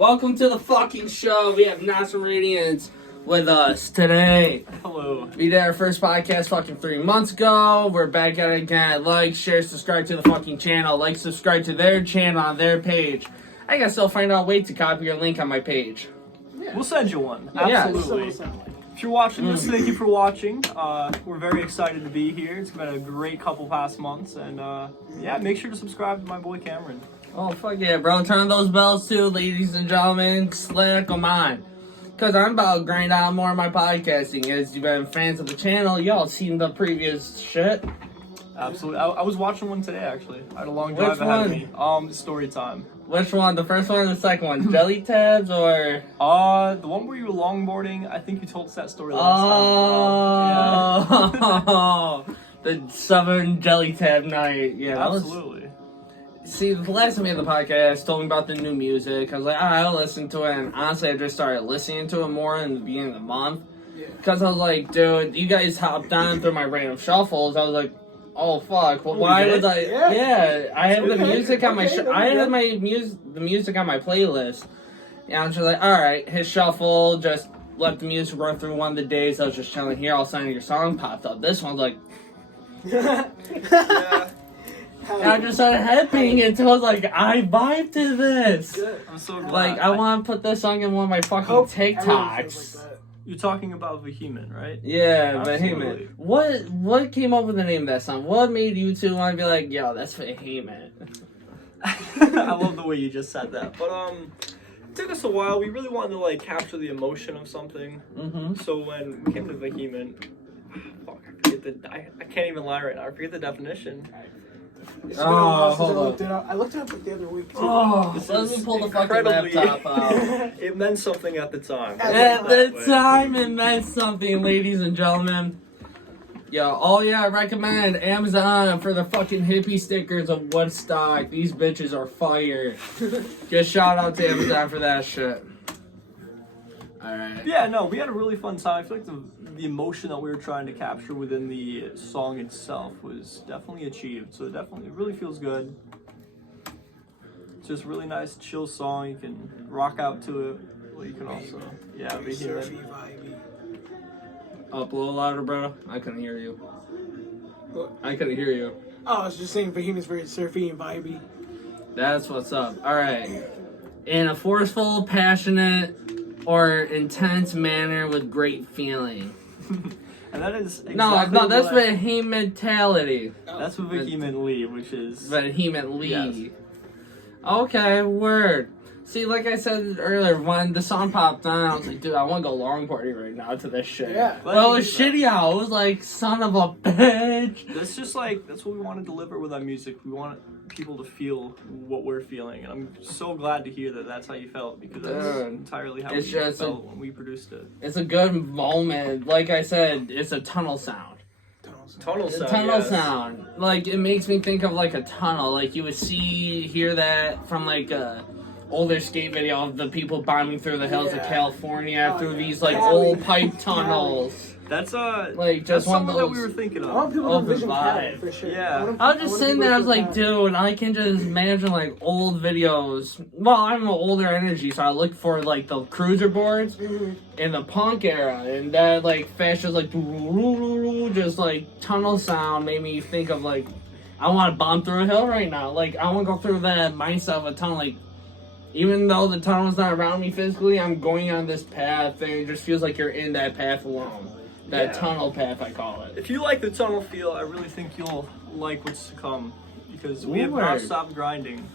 Welcome to the fucking show. We have Nostrum Radiance with us today. Hello. We did our first podcast fucking 3 months ago. We're back at it again. Like, share, subscribe to the fucking channel. Like, subscribe to their channel on their page. I guess they'll find out a way to copy your link on my page. Yeah. We'll send you one. Yeah. Absolutely. If you're watching this, thank you for watching. We're very excited to be here. It's been a great couple past months. And yeah, make sure to subscribe to my boy Cameron. Oh, fuck yeah, bro. Turn those bells too, ladies and gentlemen. Slack them on. Because I'm about to grind out more of my podcasting. As you've been fans of the channel, y'all seen the previous shit. Absolutely. I was watching one today, actually. I had a long drive ahead of me. Story time. Which one? The first one or the second one? Jelly tabs or? The one where you were longboarding. I think you told us that story last time. Oh, yeah. The Southern Jelly Tab night. Yeah, absolutely. See, the last time we had the podcast, told me about the new music. I was like, I'll listen to it. And honestly, I just started listening to it more in the beginning of the month. Because I was like, dude, you guys hopped on through my random shuffles. I was like, oh, fuck. Well, why would I? Yeah, I have the music on my... I had the music on my playlist. And I was just like, alright, hit shuffle. Just let the music run through one of the days. I was just chilling here. All of a sudden, your song popped up. This one's like... Yeah. And I just started headbanging it until I was like, I vibe to this. Good. I'm so glad. Like, I want to put this song in one of my fucking TikToks. Like you're talking about Vehement, right? Yeah, Vehement. What came up with the name of that song? What made you two want to be like, yo, that's Vehement? I love the way you just said that. But it took us a while. We really wanted to like capture the emotion of something. Mm-hmm. So when we came to Vehement, fuck, I can't even lie right now. I forget the definition. Hold on. I looked it up like the other week too. Oh, let me pull the fucking laptop out. It meant something at the time. At the time, it meant something, ladies and gentlemen. Yo, I recommend Amazon for the fucking hippie stickers of Woodstock. These bitches are fire. Just shout out to Amazon for that shit. Alright. Yeah, no, we had a really fun time. I feel like the emotion that we were trying to capture within the song itself was definitely achieved. So it really feels good. It's just a really nice, chill song. You can rock out to it. Well, you can also, be here. Up a little louder, bro. I couldn't hear you. What? I couldn't hear you. Oh, I was just saying Vehement's very surfy and vibey. That's what's up. Alright. In a forceful, passionate, or intense manner with great feeling. And that is exactly no, that's vehementality. That's what vehemently, which is vehemently. Yes. Okay, word. See, like I said earlier, when the song popped on, I was like, dude, I want to go long party right now to this shit. Yeah. Well, it was shitty out. It was like, son of a bitch. That's what we want to deliver with our music. We want people to feel what we're feeling, and I'm so glad to hear that that's how you felt, because that's entirely how we felt when we produced it. It's a good moment. Like I said, it's a tunnel sound. Tunnel sound. Like, it makes me think of like a tunnel. Like, you would hear that from like a older skate video of the people bombing through the hills of California through these like old pipe tunnels. That's like just that's one something of those, that we were thinking of. I want people to vision vibe. for sure. Yeah. I was just sitting there, I was like, dude, I can just imagine like old videos. Well, I'm an older energy, so I look for like the cruiser boards in the punk era, and that like fast just like just like tunnel sound made me think of like, I want to bomb through a hill right now. Like, I want to go through that mindset of a tunnel. Like, even though the tunnel's not around me physically, I'm going on this path, and it just feels like you're in that path alone. That tunnel path, I call it. If you like the tunnel feel, I really think you'll like what's to come, because we have not stopped grinding.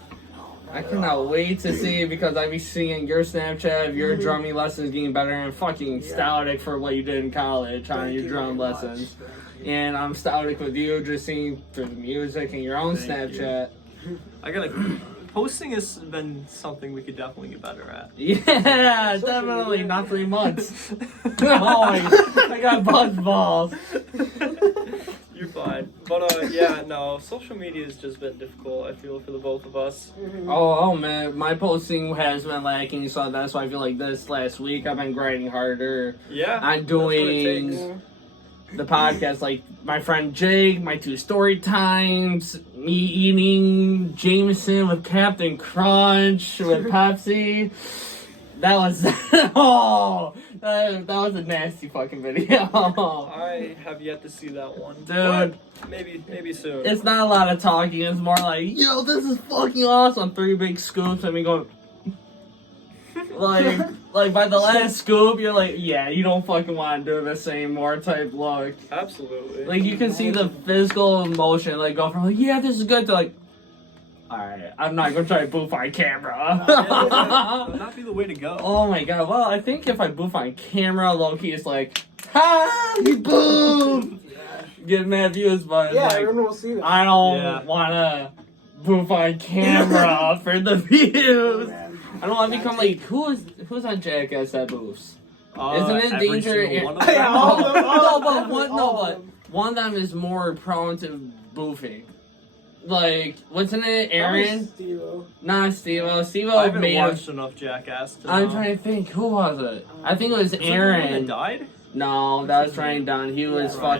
I cannot wait to see, because I be seeing your Snapchat, your drumming lessons getting better, and fucking ecstatic for what you did in college on your drum lessons. And I'm ecstatic with you just seeing through the music and your own Snapchat. Posting has been something we could definitely get better at. Yeah, definitely. Not 3 months. I got buzz balls. You're fine. But social media has just been difficult, I feel, for the both of us. Oh man, my posting has been lacking, so that's why I feel like this last week I've been grinding harder. Yeah. I'm doing the podcast, like my friend Jake, my 2 story times, me eating Jameson with Captain Crunch with Pepsi. That was oh, that was a nasty fucking video. I have yet to see that one. Dude. But maybe soon. It's not a lot of talking. It's more like, yo, this is fucking awesome. 3 big scoops and we go. Like by the last scoop, you're like, yeah, you don't fucking want to do this anymore type look. Absolutely. Like you can see the physical emotion, like go from like, yeah, this is good to like, all right, I'm not gonna try to boof on camera. That would not be the way to go. Oh my god. Well, I think if I boof on camera, Loki is like, ha, you boof. Get mad views, but Yeah, like, everyone will see that. I don't Yeah. wanna boof on camera for the views. Man. I don't want to become like who's on Jackass that boofs? Isn't it every danger? single one of them? Yeah, all of them, No, all but of one them, no, all but of them. one of them is more prone to boofing. Like, wasn't it Aaron? Steve-O. Nah, Steve-O. I Steve-O haven't made watched enough Jackass to I'm know. trying to think. Who was it? I think it was Was it the one that Aaron. died? No, that was Ryan Dunn. He was Yeah, Ryan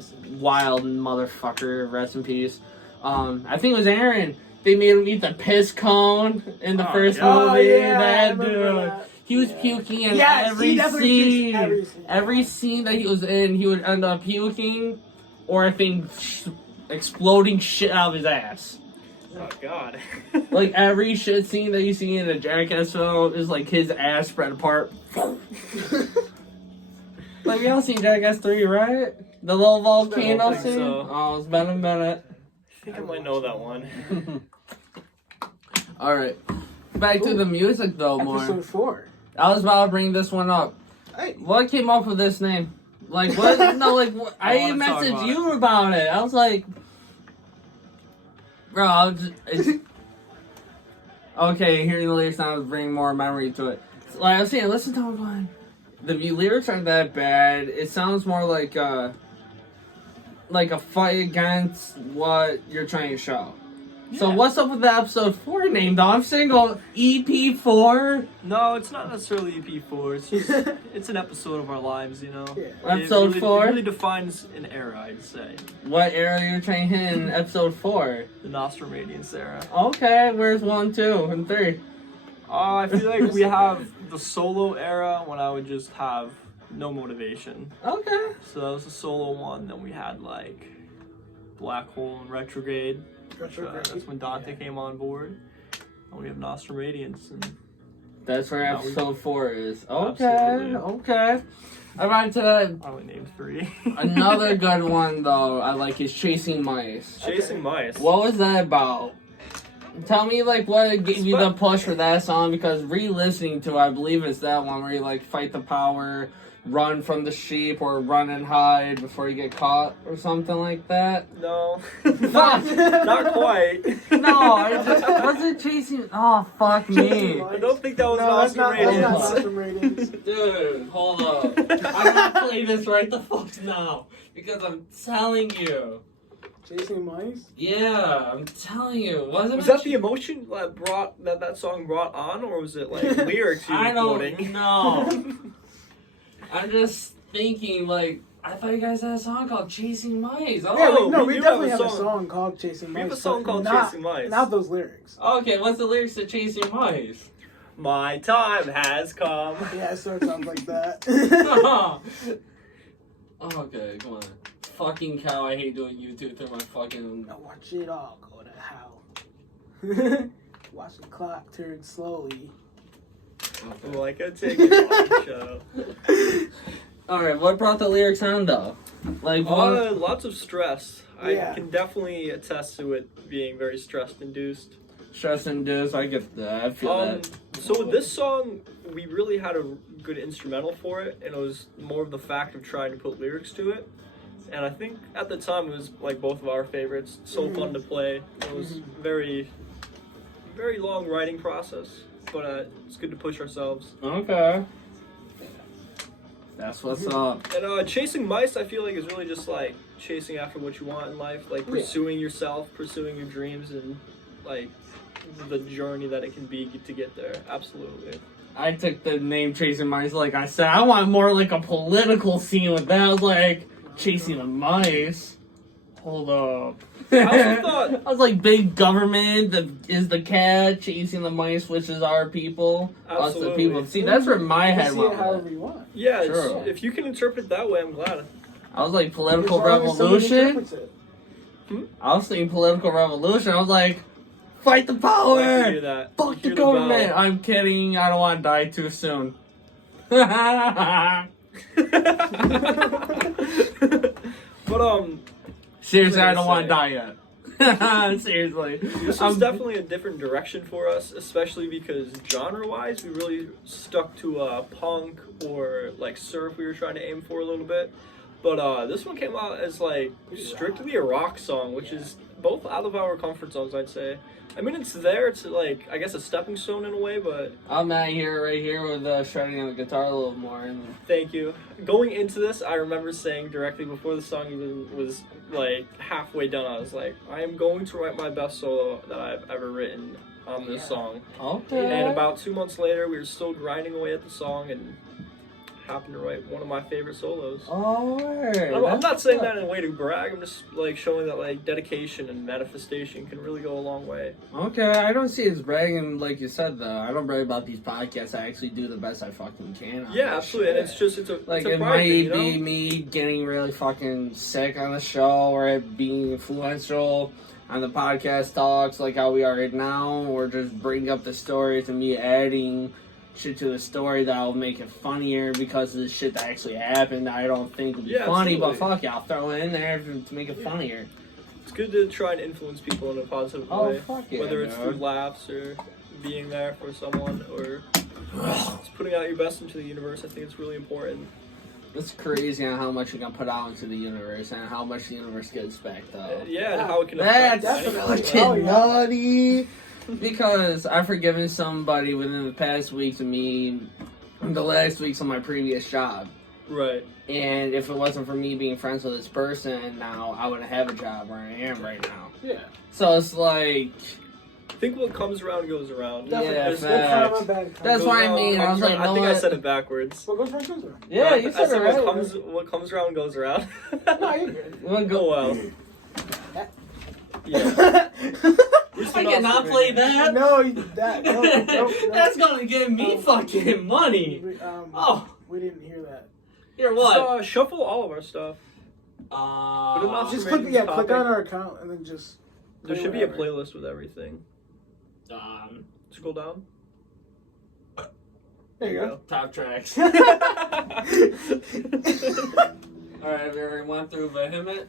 fucking wild motherfucker. Rest in peace. I think it was Aaron. They made him eat the piss cone in the Oh, first yeah. movie. Oh, yeah, I That remember dude. that. He was Yeah. puking in Yes, every he definitely puked scene. every scene. Every scene that he was in, he would end up puking, or I think exploding shit out of his ass. Oh god. Like every shit scene that you see in a Jackass film is like his ass spread apart. Like y'all seen Jackass 3, right? The little volcano think scene. so. Oh, it's been a minute. I think I might know that one. All right, back to the music though. More. Episode 4. I was about to bring this one up. Hey. What came up with this name? Like what? No, like what, I wanna talk messaged about you about it. I was like, bro, it's okay. Hearing the lyrics now is bringing more memory to it. Like I was saying, listen to it going. The lyrics aren't that bad. It sounds more like a fight against what you're trying to show. So Yeah. what's up with the episode 4 name though? I'm single EP4. No, it's not necessarily EP4. It's just it's an episode of our lives, you know. Yeah. Episode it really, 4? It really defines an era, I'd say. What era you're trying to hit in episode 4? The Nostrum radiance era. Okay, where's 1, 2, and 3? I feel like we have the solo era when I would just have no motivation. Okay. So that was the solo one. Then we had like Black Hole and Retrograde. Retrograde. That's when Dante came on board. And we have Nostrum Radiance. And That's where No, we- episode 4 is. Okay, Absolutely. okay. Alright, to I only named 3. another good one though I like is Chasing Mice. Chasing Mice. What was that about? Tell me like what gave you the push for that song, because re-listening to it, I believe it's that one where you like fight the power, run from the sheep, or run and hide before you get caught or something like that. No. Fuck. Not quite. No, was it Chasing? Oh fuck me. I don't think that was No, that's Nostrum not Radiance. Nostrum Radiance. Dude, hold up. I'm gonna play this right the fuck now. Because I'm telling you. Chasing Mice? Yeah, I'm telling you. Wasn't Was it? that the emotion that song brought on, or was it like lyrics you I were don't quoting? know. I'm just thinking, like, I thought you guys had a song called Chasing Mice. Oh, Yeah, we we do definitely have have a a song. song called Chasing Mice. We have a song but called not- Chasing Mice. Not those lyrics. okay, what's the lyrics to Chasing Mice? My time has come. Yeah, it starts off like that. Okay, come on. Fucking cow, I hate doing YouTube through my fucking... Now watch it all go to hell. Watch the clock turn slowly. Like a ticket on show. Alright, what brought the lyrics on, though? Like, what? Lots of stress. Yeah. I can definitely attest to it being very stress induced. Stress induced, I get that. I feel that. So with this song, we really had a good instrumental for it, and it was more of the fact of trying to put lyrics to it. And I think at the time it was like both of our favorites. So fun to play. It was very, very long writing process, but it's good to push ourselves. Okay. That's what's up. And chasing mice, I feel like is really just like chasing after what you want in life, like pursuing yourself, pursuing your dreams, and like the journey that it can be to get there. Absolutely. I took the name Chasing Mice, like I said, I want more like a political scene with that. I was like, chasing the mice. Hold up. I also thought- I was like, big government is the cat chasing the mice, which is our people. Us the Absolutely. people. See, that's where my You head see went. it with however it. you want. Yeah, True. if you can interpret it that way, I'm glad. I was like, As political long as someone revolution. interprets it. I was thinking political revolution. I was like, fight the I like to hear power. that. Fuck the Hear government. bell. I'm kidding. I don't want to die too soon. But Seriously, I I was don't gonna want to say- die yet. Seriously. this was definitely a different direction for us, especially because genre-wise, we really stuck to punk or like surf. We were trying to aim for a little bit, but this one came out as like strictly a rock song, which is both out of our comfort zones, I'd say. I mean, it's there. It's like, I guess, a stepping stone in a way, but I'm right here with shredding on the guitar a little more. And thank you. Going into this, I remember saying directly before the song even was like halfway done, I was like, I am going to write my best solo that I've ever written on this song. okay. And about 2 months later, we were still grinding away at the song and happened to write one of my favorite solos. Oh, I'm not saying that in a way to brag. I'm just like showing that like dedication and manifestation can really go a long way. Okay, I don't see it as bragging like you said though. I don't brag about these podcasts. I actually do the best I fucking can. On Yeah, this absolutely. shit. And it's just it's a like it's a it pride might thing, you know? be me getting really fucking sick on the show, or it being influential on the podcast talks, like how we are right now, or just bring up the stories and me adding shit to the story that'll make it funnier because of the shit that actually happened. I don't think would be Yeah, funny, absolutely. but fuck yeah, I'll throw it in there to make it funnier. It's good to try and influence people in a positive Oh, way. fuck yeah, Whether it's through dude. laughs or being there for someone or just putting out your best into the universe. I think it's really important. It's crazy on how much you can put out into the universe and how much the universe gets back though. Yeah, and how it can affect That's anyone. fucking Oh, yeah. nutty. Because I've forgiven somebody within the past weeks of me, the last weeks of my previous job. Right. And if it wasn't for me being friends with this person now, I wouldn't have a job where I am right now. Yeah. So it's like, I think what comes around goes around. Yeah, There's Good karma, facts. bad karma. That's goes what I around, mean. I comes was like, around. I know think I what? said it backwards. What goes around comes around. Yeah, you I said it right. what comes around goes around. No, you're good. You wanna Oh go? well. Yeah. I cannot play that. No, that. No, no. That's gonna give me fucking money. Oh. We didn't hear that. Here, Just, what? shuffle all of our stuff. Put it on Just Ratings click topic. on our account and then just. There play should be a whatever. playlist with everything. Scroll down. There you go. Top tracks. go. Alright, have you ever went through Behemoth?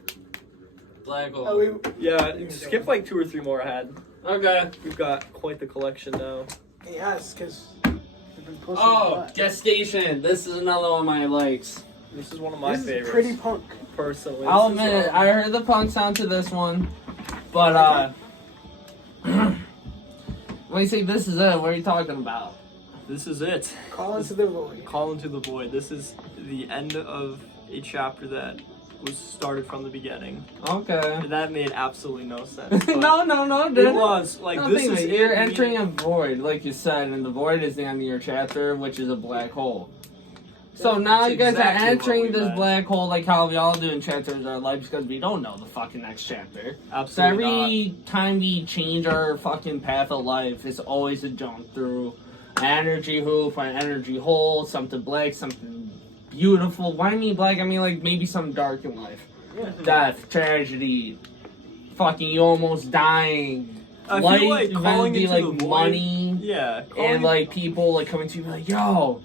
Black Hole. Oh, Yeah, skip like 2 or 3 more ahead. Okay. We've got quite the collection now. yes, because we've been posting a Oh, lot. Gestation. This is another one of my likes. This is one of my This is favorites. pretty punk. Personally. I'll This is, admit it, I heard the punk sound to this one, but when you say this is it, what are you talking about? This is it. Call into the void. Call into the void. This is the end of a chapter that was started from the beginning. Okay. And that made absolutely no sense. but no, It dude. was like No, this think is of it. You're it. entering a void, like you said, and the void is the end of your chapter, which is a black hole. So now That's you guys exactly are what entering we this meant. black hole like how we all do in chapters of our lives because we don't know the fucking next chapter. So Absolutely every time we change our fucking path of life, it's always a jump through an energy hoop, an energy hole, something black, something beautiful. Why I mean black? I mean like maybe something dark in life. Yeah. Death, tragedy, fucking you almost dying. I Life feel like is meant calling to be into like the void. money Yeah. and like people like coming to you like, yo,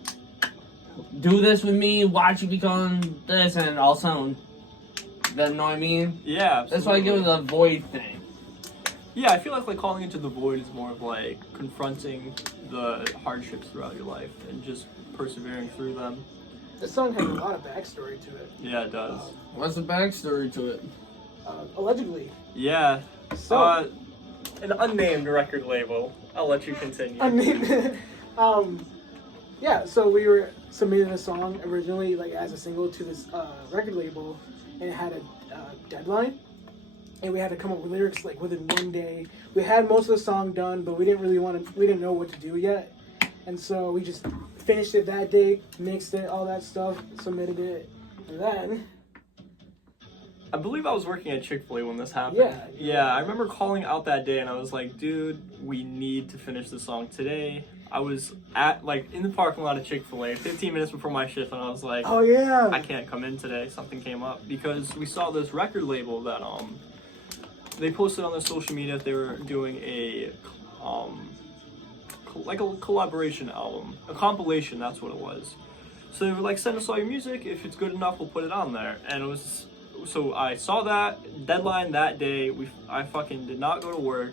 do this with me, watch you become this, and all of a sudden, you know what I mean? Yeah. That's why I give it absolutely. the void thing. Yeah, I feel like calling into the void is more of like confronting the hardships throughout your life and just persevering through them. This song has a lot of backstory to it. Yeah, it does. What's the backstory to it? Allegedly. Yeah. So, An unnamed record label. I'll let you continue. I mean, yeah. So we were submitting a song originally, like as a single, to this record label, and it had a deadline, and we had to come up with lyrics like within 1 day. We had most of the song done, but we didn't really we didn't know what to do yet, and so we just finished it that day, mixed it, all that stuff, submitted it, and then I believe I was working at Chick-fil-A when this happened. Yeah. Yeah, I remember calling out that day and I was like, dude, we need to finish the song today. I was in the parking lot of Chick-fil-A 15 minutes before my shift and I was like, Oh yeah. I can't come in today. Something came up because we saw this record label that they posted on their social media that they were doing a like a collaboration album, a compilation. That's what it was. So they were like, send us all your music. If it's good enough, we'll put it on there. And it was so I saw that deadline that day. I fucking did not go to work.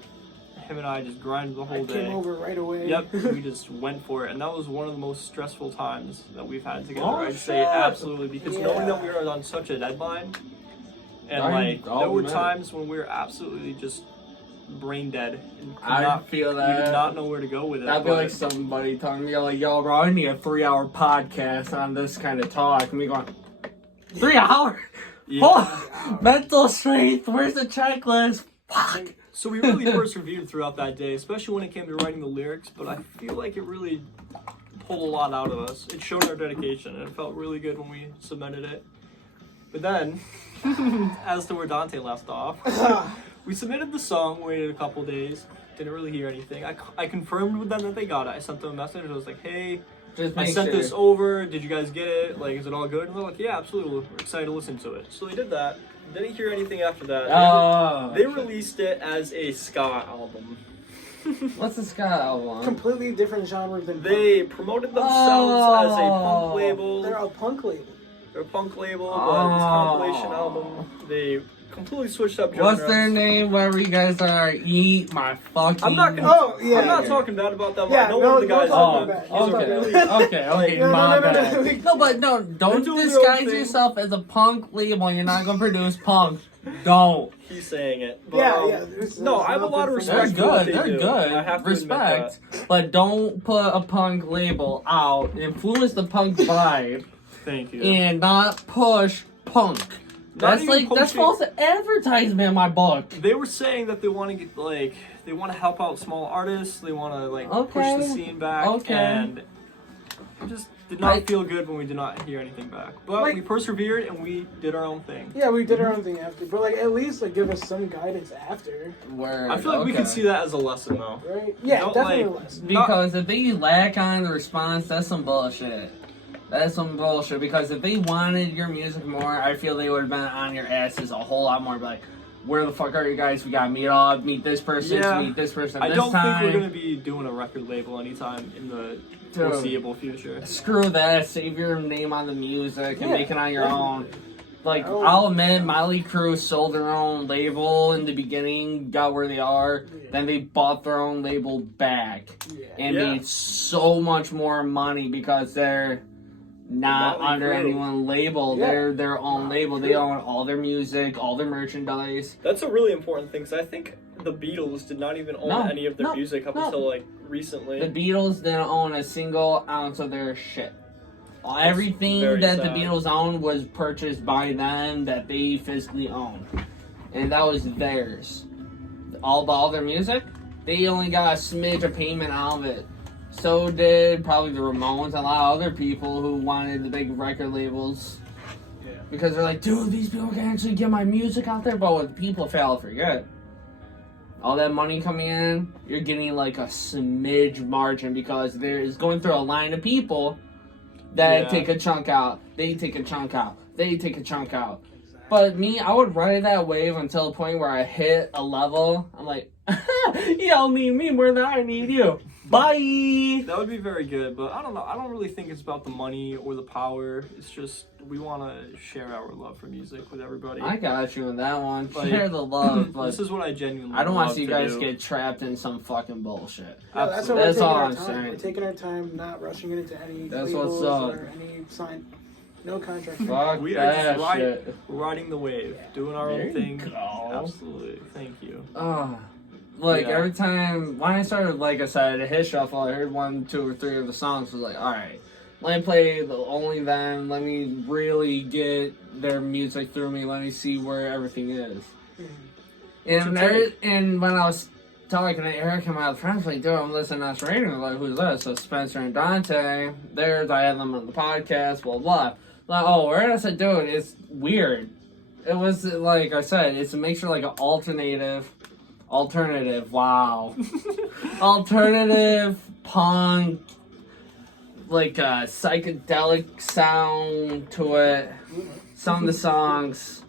Him and I just grinded the whole day. Came over right away. Yep, we just went for it, and that was one of the most stressful times that we've had together. Oh, I'd say shit. absolutely, because knowing that we were on such a deadline, and there were times when we were absolutely just brain dead. And feel we that. did not know where to go with it. That'd be like somebody telling me, like, yo, bro, I need a 3-hour podcast on this kind of talk. And me going, 3 hours? Yeah. Oh, mental strength, where's the checklist? Fuck. So we really persevered throughout that day, especially when it came to writing the lyrics, but I feel like it really pulled a lot out of us. It showed our dedication, and it felt really good when we submitted it. But then, as to where Dante left off, we submitted the song, waited a couple days, didn't really hear anything. I confirmed with them that they got it. I sent them a message, I was like, hey, I sent this over, did you guys get it? Like, is it all good? And they're like, yeah, absolutely, we're excited to listen to it. So they did that. Didn't hear anything after that. They released it as a ska album. What's the ska album? Completely different genre than They promoted themselves as a punk label. They're a punk label. They're a punk label, but this compilation album, they completely switched up genres. What's their name? Wherever you guys are, eat my fucking. I'm not gonna. I'm not talking bad about that. But I know one of the guys. Okay, my bad. No, but no, don't doing their own disguise thing. yourself as a punk label. You're not gonna produce punk. Don't. He's saying it. But, Yeah. No, I have a lot of respect They're for what good. they They're do. good. I have to Respect, admit but don't put a punk label out. Influence the punk vibe. that. Thank you. And not push punk. Not That's even like that's pushing- false advertisement in my book. They were saying that they want to get they want to help out small artists. They want to push the scene back. Okay. And it just did not feel good when we did not hear anything back. But we persevered and we did our own thing. Yeah, we did our own thing after, but at least give us some guidance after. Word. I feel like we can see that as a lesson, though. Right? Yeah, Don't, definitely a lesson. Because if they lack on the response, that's some bullshit. That's some bullshit. Because if they wanted your music more, I feel they would have been on your asses a whole lot more. Like, where the fuck are you guys? We gotta meet up, meet this person, meet this person. I this don't time. think we're gonna be doing a record label anytime in the foreseeable future. Screw that. Save your name on the music and make it on your own. Like, Oh. I'll admit, Motley Crue sold their own label in the beginning, got where they are, then they bought their own label back and made so much more money because they're not under anyone label. They're their own label. They own all their music, all their merchandise. That's a really important thing because I think the Beatles did not even own any of their music up until recently. The Beatles didn't own a single ounce of their shit. Everything very that sad. the Beatles owned was purchased by them that they physically owned. And that was theirs. All their music, they only got a smidge of payment out of it. So did probably the Ramones and a lot of other people who wanted the big record labels. Yeah. Because they're like, dude, these people can actually get my music out there. But what people fail to forget, all that money coming in, you're getting like a smidge margin because there's going through a line of people that take a chunk out. They take a chunk out. They take a chunk out. But me, I would ride that wave until the point where I hit a level. I'm like, you don't need me more than I need you. Bye. That would be very good, but I don't know. I don't really think it's about the money or the power. It's just we want to share our love for music with everybody. I got you in that one. Like, Share the love. But this is what I genuinely I don't want love to see you guys do. get trapped in some fucking bullshit. No, that's what That's we're all taking I'm our time. saying. We're taking our time, not rushing it into any That's labels what's up. or any sign. No contract. Fuck We are that just shit. riding the wave, doing our There own you thing. go. Absolutely. Thank you. Every time when I started, like I said, a hit shuffle, I heard 1, 2, or 3 of the songs. Was like, all right, let me play only them. Let me really get their music through me. Let me see where everything is. And when I was talking to Eric and my other friends, like, dude, I'm listening to Nostrum. Like, who's this? So Spencer and Dante. I had them on the podcast. Blah blah. Like, oh, where? I said, dude, it's weird. it was like I said, it's a mixture like an alternative, wow, alternative punk, like a psychedelic sound to it. Some of the songs,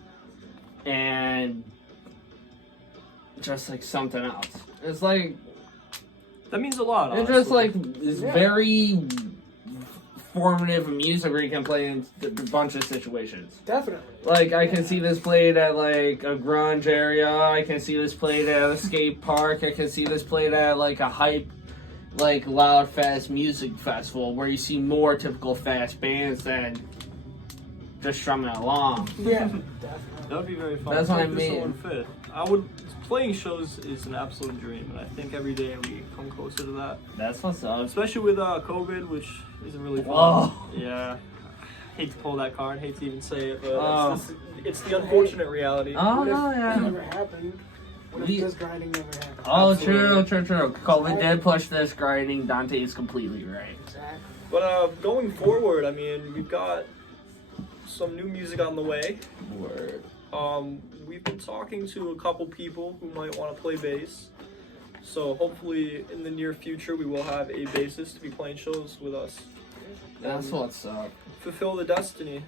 and just like something else. It's like That means a lot. it's just like it's very formative music where you can play in a bunch of situations. Definitely. Like I can see this played at like a grunge area. I can see this played at a skate park. I can see this played at like a hype, like loud, fast music festival where you see more typical fast bands than just strumming along. Yeah, definitely. That would be very fun. That's what I Make this mean. one fit. I would. Playing shows is an absolute dream, and I think every day we come closer to that. That's what's up. Especially with COVID, which isn't really fun. Whoa. Yeah. Hate to pull that card. Hate to even say it, but Oh. it's the unfortunate reality. Oh What if no, it yeah. never happened? What if We- this grinding never happened? Oh, Absolutely. true. COVID did push this grinding. Dante is completely right. Exactly. But going forward, I mean, we've got some new music on the way. Word. We've been talking to a couple people who might want to play bass. So hopefully in the near future we will have a bassist to be playing shows with us. That's what's up. Fulfill the destiny.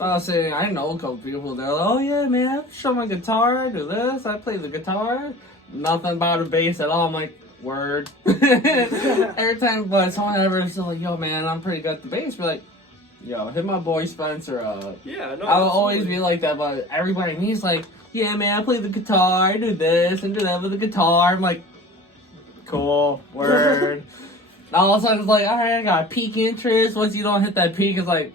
I was saying, I know a couple people. They're like, "Oh yeah, man, I show my guitar. I do this. I play the guitar. Nothing about a bass at all." I'm like, "Word." Every time, but someone ever is like, "Yo, man, I'm pretty good at the bass." We're like, "Yo, hit my boy Spencer up." Yeah, no. I'll always absolutely. be like that, but everybody to me is like, "Yeah, man, I play the guitar. I do this and do that with the guitar." I'm like, "Cool, word." All of a sudden, it's like, "All right, I got peak interest." Once you don't hit that peak, it's like,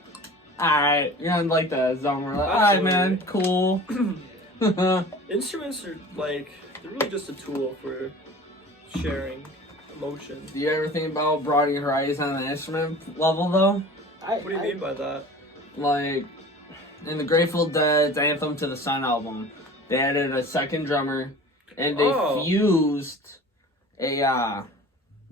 "Alright, you're in like the zone where like, alright, man, cool." Instruments are like, they're really just a tool for sharing emotion. Do you ever think about broadening your horizon on an instrument level though? What do you mean by that? Like in the Grateful Dead's Anthem to the Sun album, they added a second drummer and they Oh. fused a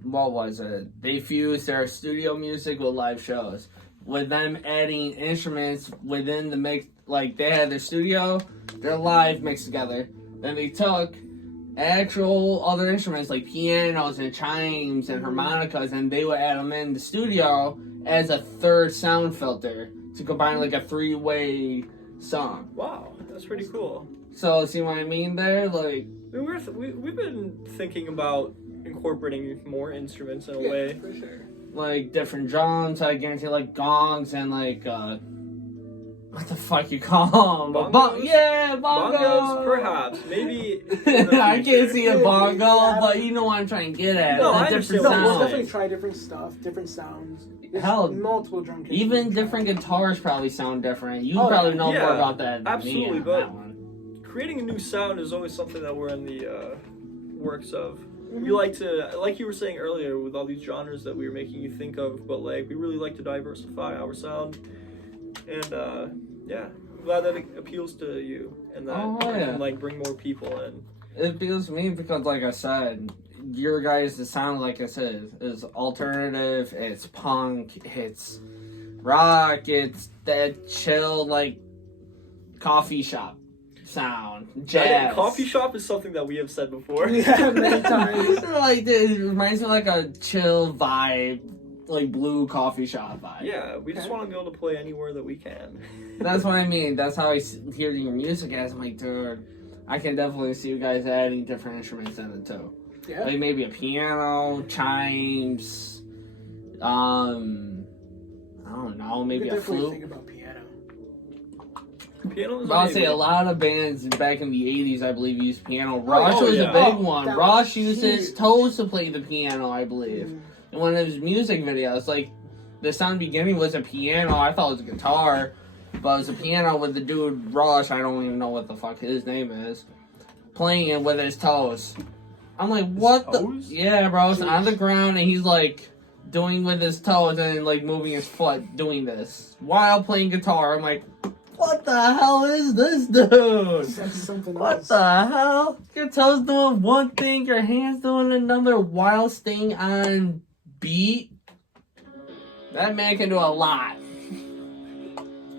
what was it? They fused their studio music with live shows. With them adding instruments within the mix, like they had their studio, their live mixed together. Then they took actual other instruments like pianos and chimes and harmonicas, and they would add them in the studio as a third sound filter to combine like a three-way song. Wow, that's pretty cool. So see what I mean there? Like I mean, we've been thinking about incorporating more instruments in a way. for sure. like different drums, I guarantee like gongs and like what the fuck you call them? Bongos? Yeah, Bongos, bongos. perhaps, maybe. in the I can't future. see a Yeah, bongo, yeah. but you know what I'm trying to get at. No, The I different understand No, what you're we'll sounds. definitely try different stuff, different sounds. There's Hell, multiple drum kits. Even we can different try. guitars probably sound different. You Oh, probably know yeah. more about that than Absolutely, me on but- that one. Creating a new sound is always something that we're in the works of. Mm-hmm. We like to, like you were saying earlier, with all these genres that we were making you think of, but like we really like to diversify our sound, and yeah, I'm glad that it appeals to you and that Oh, we yeah. can like bring more people in. It appeals to me because, like I said, your guys' sound, like I said, is alternative. It's punk. It's rock. It's that chill, like coffee shop sound. Jazz. Coffee shop is something that we have said before. Yeah, many times. Like it reminds me of like a chill vibe, like blue coffee shop vibe. Yeah, we just want to be able to play anywhere that we can. That's what I mean. That's how I hear your music as. I'm like, dude, I can definitely see you guys adding different instruments in it too. Yeah. Like maybe a piano, chimes, I don't know, maybe You a could definitely flute. think about piano. Piano is But I'll say a amazing. lot of bands back in the 80s, I believe, used piano. Rush oh, was yeah. a big Oh, one. that Rush was used his huge. toes to play the piano, I believe. Mm. In one of his music videos, like, the sound beginning was a piano. I thought it was a guitar, but it was a piano with the dude Rush. I don't even know what the fuck his name is. Playing it with his toes. I'm like, what the? toes? Yeah, bro. It's on the ground and he's like doing with his toes and like moving his foot doing this while playing guitar. I'm like, what the hell is this dude? That's something What else. the hell? Your toes doing one thing, your hands doing another while staying on beat? That man can do a lot.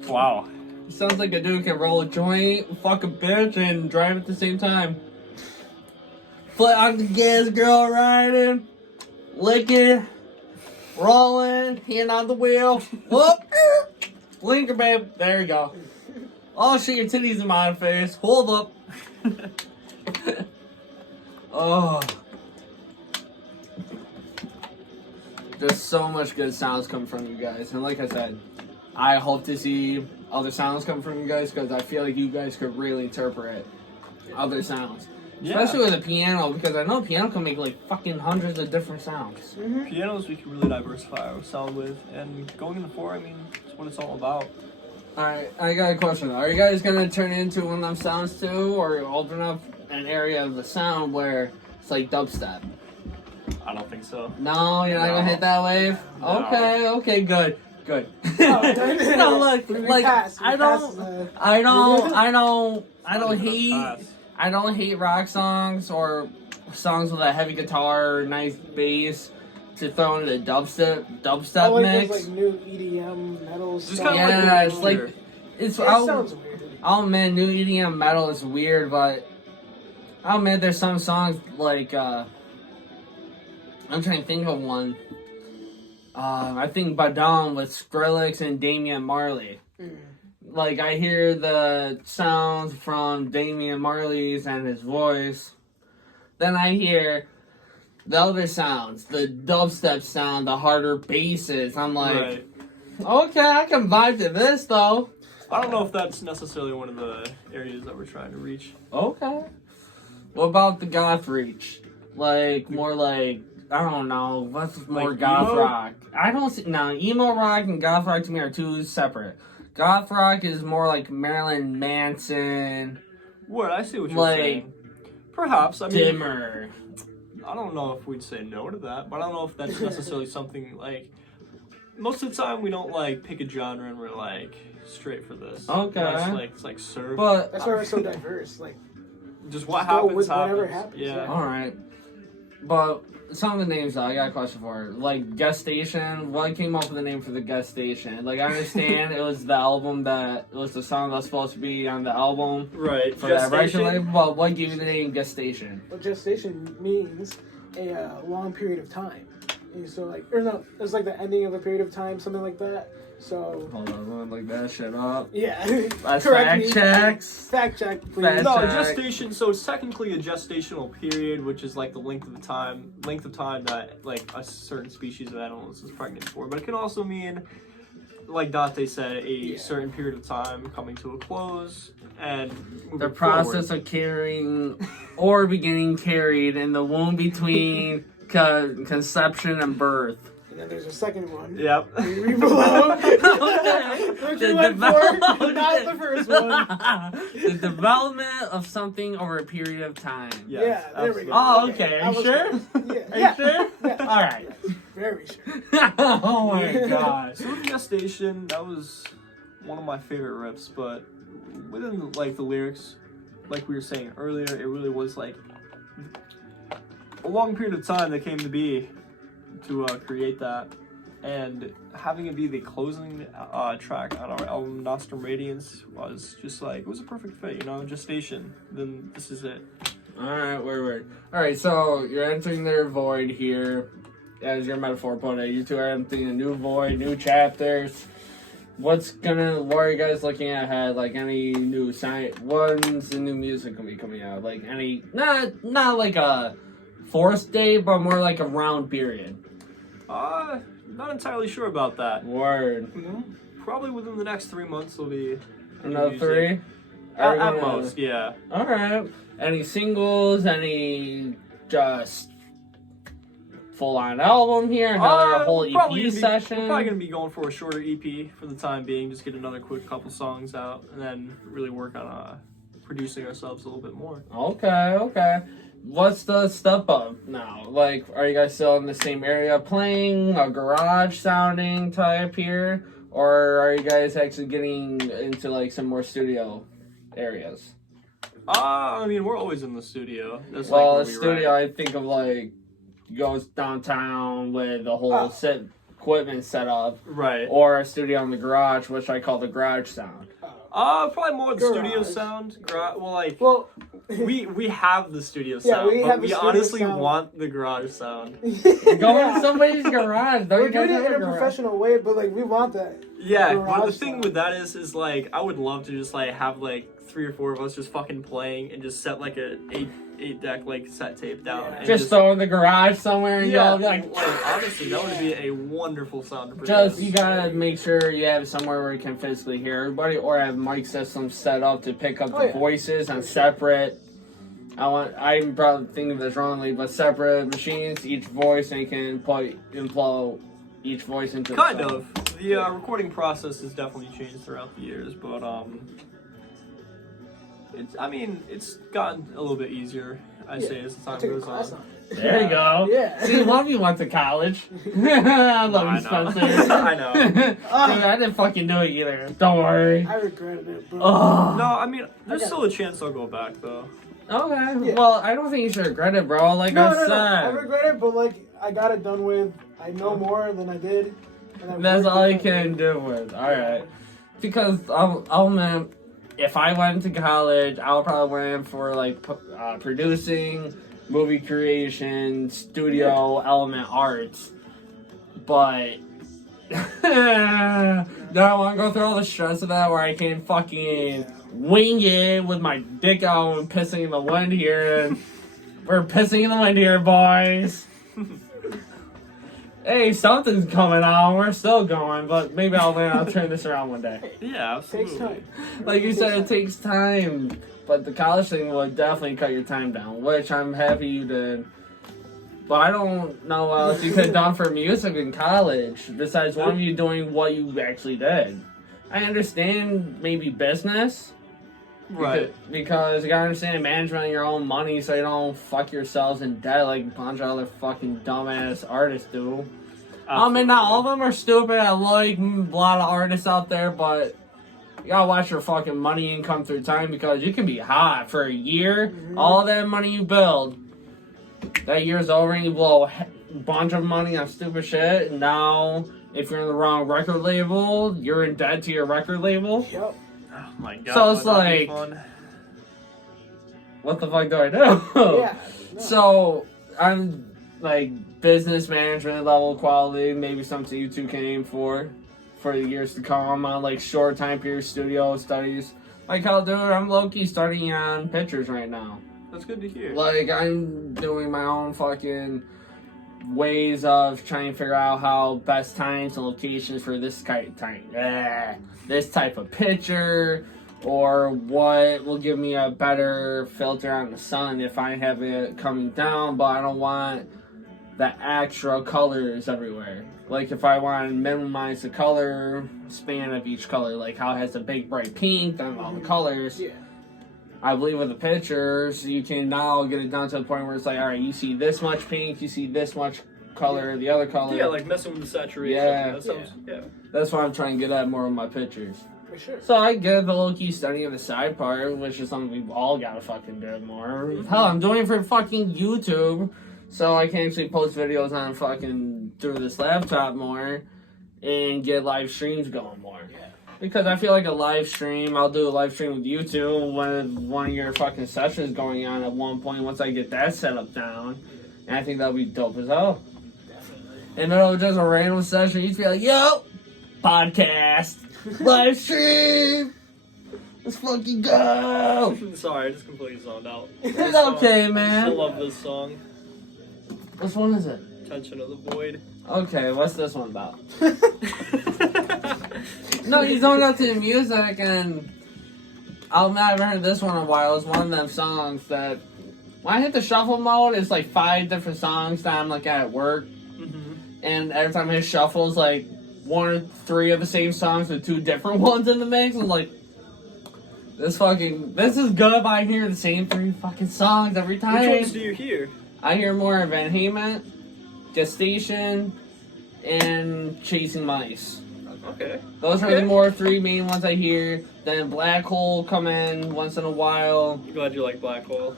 Wow. Sounds like a dude can roll a joint, fuck a bitch, and drive at the same time. Foot on the gas, girl riding, licking, rolling, hand on the wheel. Whoop! Linker, babe. There you go. Oh shit, your titties in my face. Hold up. Oh. There's so much good sounds coming from you guys. And like I said, I hope to see other sounds come from you guys because I feel like you guys could really interpret other sounds. Yeah. Especially with a piano, because I know a piano can make like fucking hundreds of different sounds. Mm-hmm. Pianos we can really diversify our sound with, and going in the 4, I mean, that's what it's all about. Alright, I got a question. Are you guys gonna turn into one of them sounds too, or open up an area of the sound where it's like dubstep? I don't think so. No, you're not gonna hit that wave? No. Okay, good. Oh, No, look, we like, pass, I don't Pass. I don't hate rock songs or songs with a heavy guitar, nice bass to throw into the dubstep I like mix. those, like, new EDM metal Just stuff. kinda Yeah, like it's like it's It sounds weird. oh man, new EDM metal is weird, but oh man, there's some songs like I'm trying to think of one. I think Badam with Skrillex and Damian Marley. Mm. Like, I hear the sounds from Damian Marley's and his voice. Then I hear the other sounds, the dubstep sound, the harder basses. I'm like, Right. okay, I can vibe to this, though. I don't know if that's necessarily one of the areas that we're trying to reach. Okay. What about the goth reach? Like, more like, I don't know, what's more Like goth emo? rock? I don't see, no, emo rock and goth rock to me are two separate. Goth rock is more like Marilyn Manson, What? I see what you're like, saying. Perhaps. I mean, dimmer. I don't know if we'd say no to that, but I don't know if that's necessarily something like. Most of the time, we don't like pick a genre and we're like straight for this. Okay. It's like surf. But, That's why we're so diverse. Like, just what go happens, with whatever happens. happens, Yeah. yeah. alright. But, some of the names though, I got a question for. Like, guest station, what came up with the name for the guest station? Like, I understand it was the album that, it was the song that was supposed to be on the album. Right. For that record Gestation. label, but what gave you the name guest station? what gestation means a long period of time. And so, like, or no, it's like the ending of a period of time, something like that. So, Hold on, I'm gonna look that shit up. yeah. That's Correct fact me. checks. Fact check, please. Fact No, check. gestation. So it's technically a gestational period, which is like the length of time that like a certain species of animals is pregnant for. But it can also mean, like Dante said, a certain period of time coming to a close and moving The process forward. of carrying or beginning carried in the womb between conception and birth. And then there's a second one. Yep. Read below. What The you went for, development- not the first one. The development of something over a period of time. Yes, Yeah, there we go. Oh, okay. Are I you was sure? close. Yeah. Are Yeah. you sure? Yeah. All right. Very sure. Oh my god. So with gestation, that was one of my favorite riffs, but within like the lyrics, like we were saying earlier, it really was like a long period of time that came to be to create that, and having it be the closing track on our album Nostrum Radiance was just like, it was a perfect fit, you know, gestation. Then this is it. Alright, word. Alright, so you're entering their void here. As your metaphor put it, you two are entering a new void, new chapters. What are you guys looking at ahead? Like any new when's the new music gonna be coming out? Like any, not like a forced date, but more like a round period. Not entirely sure about that. Word. Probably within the next 3 months will be Another music. 3? At most, yeah. Alright. Any singles? Any just full-on album here? Another whole EP session? We're probably gonna be going for a shorter EP for the time being. Just get another quick couple songs out, and then really work on producing ourselves a little bit more. Okay. What's the step up now? Like, are you guys still in the same area playing a garage sounding type here? Or are you guys actually getting into like some more studio areas? I mean, we're always in the studio. That's Well, like a where we studio, write. I think of like, goes downtown with the whole equipment set up. Right. Or a studio in the garage, which I call the garage sound. Probably more the studio Garage. sound. Well, like Well, we have the studio Yeah, sound, we but have the we studio honestly sound. want the garage sound. Go yeah. in somebody's garage. Don't We're you guys doing it have in a garage? professional way, but like we want that. Yeah, but the Garage thing sound. with that is like I would love to just like have like 3 or 4 of us just fucking playing and just set like a eight deck like set tape down. Yeah. And Just throw in the garage somewhere and yeah, y'all be like, honestly, that would be a wonderful sound to produce. just you gotta make sure you have somewhere where you can physically hear everybody, or have mic systems set up to pick up Oh, the yeah. voices on separate. I'm probably thinking of this wrongly, but separate machines, each voice, and you can implant each voice into the Kind song. of. The recording process has definitely changed throughout the years, but it's gotten a little bit easier. I'd say as the I time took a goes class on. on it. There you go. Yeah. See, love you went to college. I love you, I know. Spencer. I know. Dude, I didn't fucking do it either. Don't worry. I regretted it, bro. Oh. No, I mean, there's Okay. still a chance I'll go back though. Okay. Yeah. Well, I don't think you should regret it, bro. Like No, I no, said. no. I regret it, but like I got it done with. I know more than I did. And I That's worked all you differently. can do with. Alright. Because, man, if I went to college, I would probably went for, like, producing, movie creation, studio, element arts. But, do I want to go through all the stress of that where I can fucking wing it with my dick out and pissing in the wind here? And we're pissing in the wind here, boys. Hey, something's coming on. We're still going, but maybe I'll turn this around one day. Yeah, Takes absolutely. time. Like you said, it takes time, but the college thing will definitely cut your time down, which I'm happy you did. But I don't know what else you could have done for music in college, besides one of you doing what you actually did. I understand maybe business, Right. because you gotta understand management of your own money so you don't fuck yourselves in debt like a bunch of other fucking dumbass artists do. I mean, not all of them are stupid. I like a lot of artists out there, but you gotta watch your fucking money income through time, because you can be hot for a year. All that money you build, that year's over and you blow a bunch of money on stupid shit. And now, if you're in the wrong record label, you're in debt to your record label. Yep. Oh my god. So it's that'd be like- fun. What the fuck do I do? Yeah. No. So, I'm like business management level quality, maybe something you two can aim for the years to come on like short time period studio studies. Like hell, dude, I'm low-key studying on pictures right now. That's good to hear. Like, I'm doing my own fucking ways of trying to figure out how best times and locations for this this type of picture, or what will give me a better filter on the sun if I have it coming down, but I don't want the extra colors everywhere. Like, if I want to minimize the color span of each color, like how it has a big bright pink on all the colors, Yeah. I believe with the pictures, you can now get it down to the point where it's like, all right, you see this much pink, you see this much color, the other color. Yeah, like messing with the saturation. Yeah. That sounds, yeah. That's what I'm trying to get at more with my pictures. For sure. So I get the low-key study on the side part, which is something we've all got to fucking do more. Hell, I'm doing it for fucking YouTube, so I can actually post videos on fucking through this laptop more and get live streams going more. Yeah. Because I feel like a live stream, I'll do a live stream with you two when one of your fucking sessions going on at one point once I get that set up down. And I think that'll be dope as hell. Definitely. And then just a random session, you'd be like, yo, podcast, live stream, let's fucking go. Sorry, I just completely zoned out. It's okay, I man. love this song. Which one is it? Tension of the Void. Okay, what's this one about? No, you zoned out to the music, and I haven't heard this one in a while. It's one of them songs that, when I hit the shuffle mode, it's like 5 different songs that I'm like at work, and every time I hit shuffle, it's like 1 or 3 of the same songs with 2 different ones in the mix. I'm like, this is good, but I hear the same 3 fucking songs every time. Which ones do you hear? I hear more of Van Halen, Gestation, and Chasing Mice. Okay. Those are the more 3 main ones I hear. Then Black Hole come in once in a while, I'm glad you like Black Hole.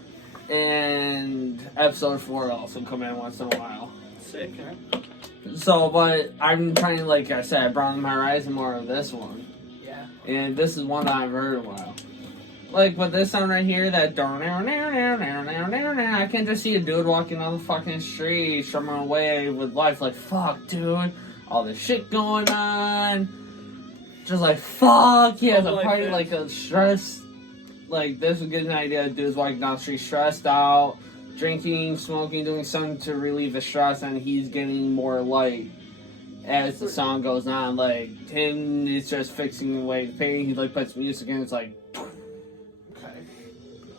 and Episode 4 also come in once in a while. Sick. So, but I'm trying to, like I said, broaden my horizon more of this one. Yeah. And this is one that I've heard in a while. Like, with this sound right here, that I can just see a dude walking on the fucking street, strumming away with life. Like, fuck, dude. All this shit going on. Just like, fuck. He has a party, like, a stress. Like, this would give an idea of dudes walking down the street stressed out, drinking, smoking, doing something to relieve the stress, and he's getting more light as the song goes on. Like, him is just fixing away the pain. He, like, puts music in, it's like,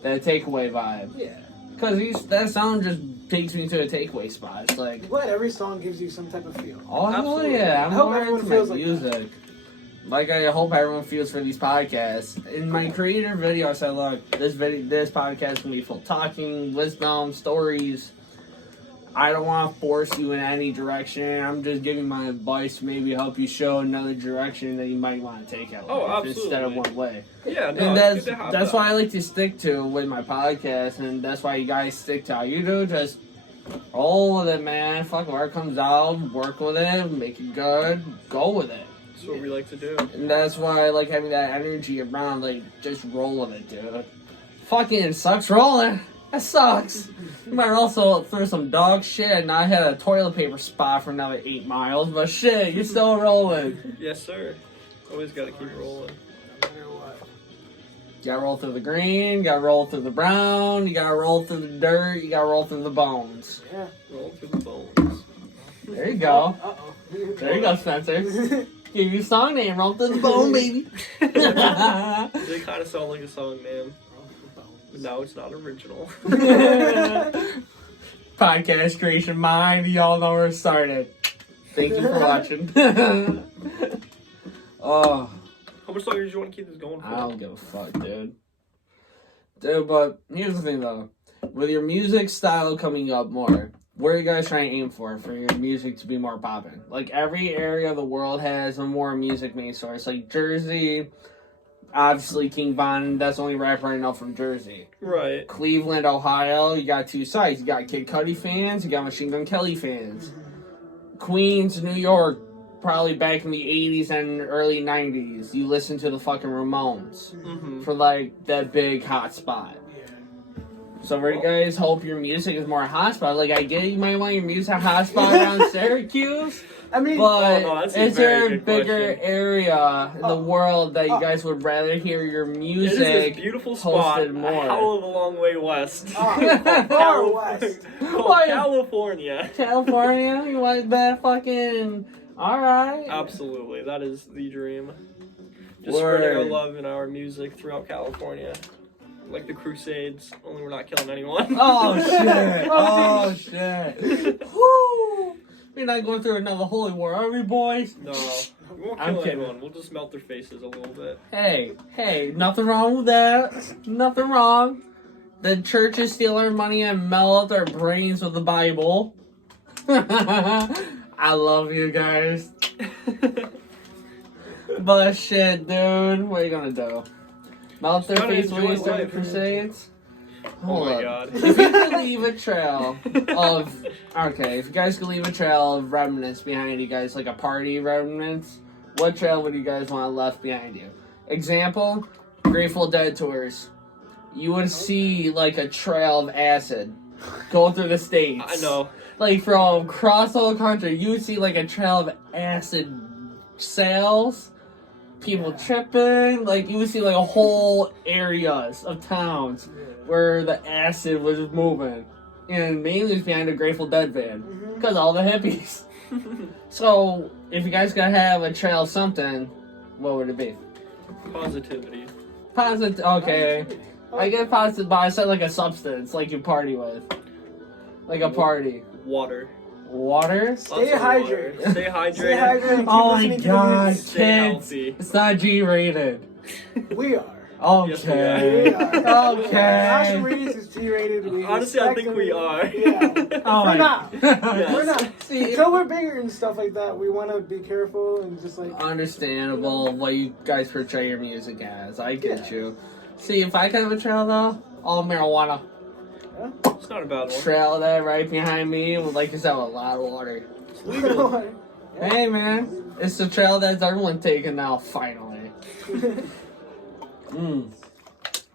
that takeaway vibe. Yeah. Because that sound just takes me to a takeaway spot. It's like... I'm glad every song gives you some type of feel. Oh, absolutely. Yeah. I'm more into my music. Like, I hope everyone feels for these podcasts. In my creator video, I said, look, this podcast is going to be full of talking, wisdom, stories. I don't want to force you in any direction. I'm just giving my advice to maybe help you show another direction that you might want to take out instead of one way. Yeah, no, and that's why I like to stick to with my podcast, and that's why you guys stick to how you do. Just roll with it, man. Fuck, where it comes out, work with it, make it good, go with it. That's what we like to do. And that's why I like having that energy around, like, just roll with it, dude. Fucking sucks rolling. That sucks. You might also throw some dog shit, and I had a toilet paper spot for another 8 miles, but shit, you're still rolling. Yes, sir. Always gotta keep rolling. No matter what. You gotta roll through the green, you gotta roll through the brown, you gotta roll through the dirt, you gotta roll through the bones. Yeah. Roll through the bones. There you go. Uh-oh. There you go, Spencer. Give you a song name, roll through the bone, baby. They kind of sound like a song name. No, it's not original. Podcast creation mind, y'all know where it started. Thank you for watching. Oh, How much longer do you want to keep this going for? I don't give a fuck, dude. Dude, but here's the thing though. With your music style coming up more, where are you guys trying to aim for your music to be more popping? Like, every area of the world has a more music main source. Like Jersey, obviously King Von, that's the only rapper I know from Jersey. Right. Cleveland, Ohio, you got two sides. You got Kid Cudi fans, you got Machine Gun Kelly fans. Queens, New York, probably back in the 80s and early 90s, you listen to the fucking Ramones for, like, that big hot spot. So where do you guys hope your music is more hot spot? Like, I get you might want your music hot spot around Syracuse. I mean, but is there a bigger area in the world that you guys would rather hear your music it is a beautiful spot more? A hell of a long way west. Far west. California. California? You want that fucking... Alright. Absolutely. That is the dream. Just Word. spreading our love and our music throughout California. Like the Crusades, only we're not killing anyone. Oh, shit. Oh, shit. Woo! We're not going through another holy war, are we, boys? No. We won't kill anyone. We'll just melt their faces a little bit. Hey, nothing wrong with that. Nothing wrong. The churches steal our money and melt our brains with the Bible. I love you guys. But shit, dude, what are you gonna do? Melt their face when you start Crusades? Oh my god. If you could leave a trail of... Okay, if you guys could leave a trail of remnants behind you guys, like a party remnants, what trail would you guys want left behind you? Example, Grateful Dead tours. You would see, like, a trail of acid going through the states. I know. Like, from across the whole country, you would see, like, a trail of acid sales, people tripping. Like, you would see, like, a whole areas of towns where the acid was moving. And mainly it's behind a Grateful Dead van. Because all the hippies. So, if you guys could have a trail of something, what would it be? Positivity. Okay. I get positive, but I said like a substance, like you party with. Like a party. Water. Water? Stay hydrated. Stay hydrated. Stay hydrated. Keep Oh my listening to the god, music. Stay kids. healthy. It's not G-rated. We are. Okay. We are. Okay. Astral Reads is G-rated. We Honestly, I think we are. Yeah. Oh We're my not. Yes. We're not. See, Until we're bigger and stuff like that, we want to be careful and just like... understandable what you guys portray your music as. I get you. See, if I could have a trail though, all marijuana. It's not a bad one. Trail that right behind me would like to have a lot of water. It's legal. Hey man, it's the trail that everyone's taking now, finally.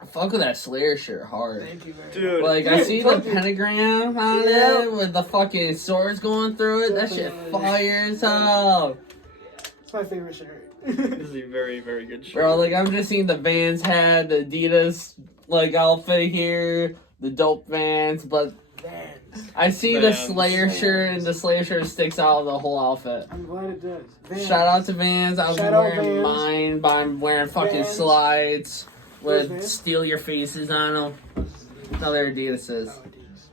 I fuck with that Slayer shirt hard. Thank you very Dude. Like, I see the pentagram on it with the fucking swords going through it. That shit fire as hell. It's my favorite shirt. This is a very, very good shirt. Bro, like, I'm just seeing the Vans hat, the Adidas, like, outfit here, the dope Vans, but Vans. I see the Vans. Slayer shirt, and the Slayer shirt sticks out of the whole outfit. I'm glad it does. Vans. Shout out to Vans. I was Shout out wearing Vans. mine, but I'm wearing fucking Vans. slides with Vans? steal your faces on them. No, they're Adidas's. Oh, Adidas.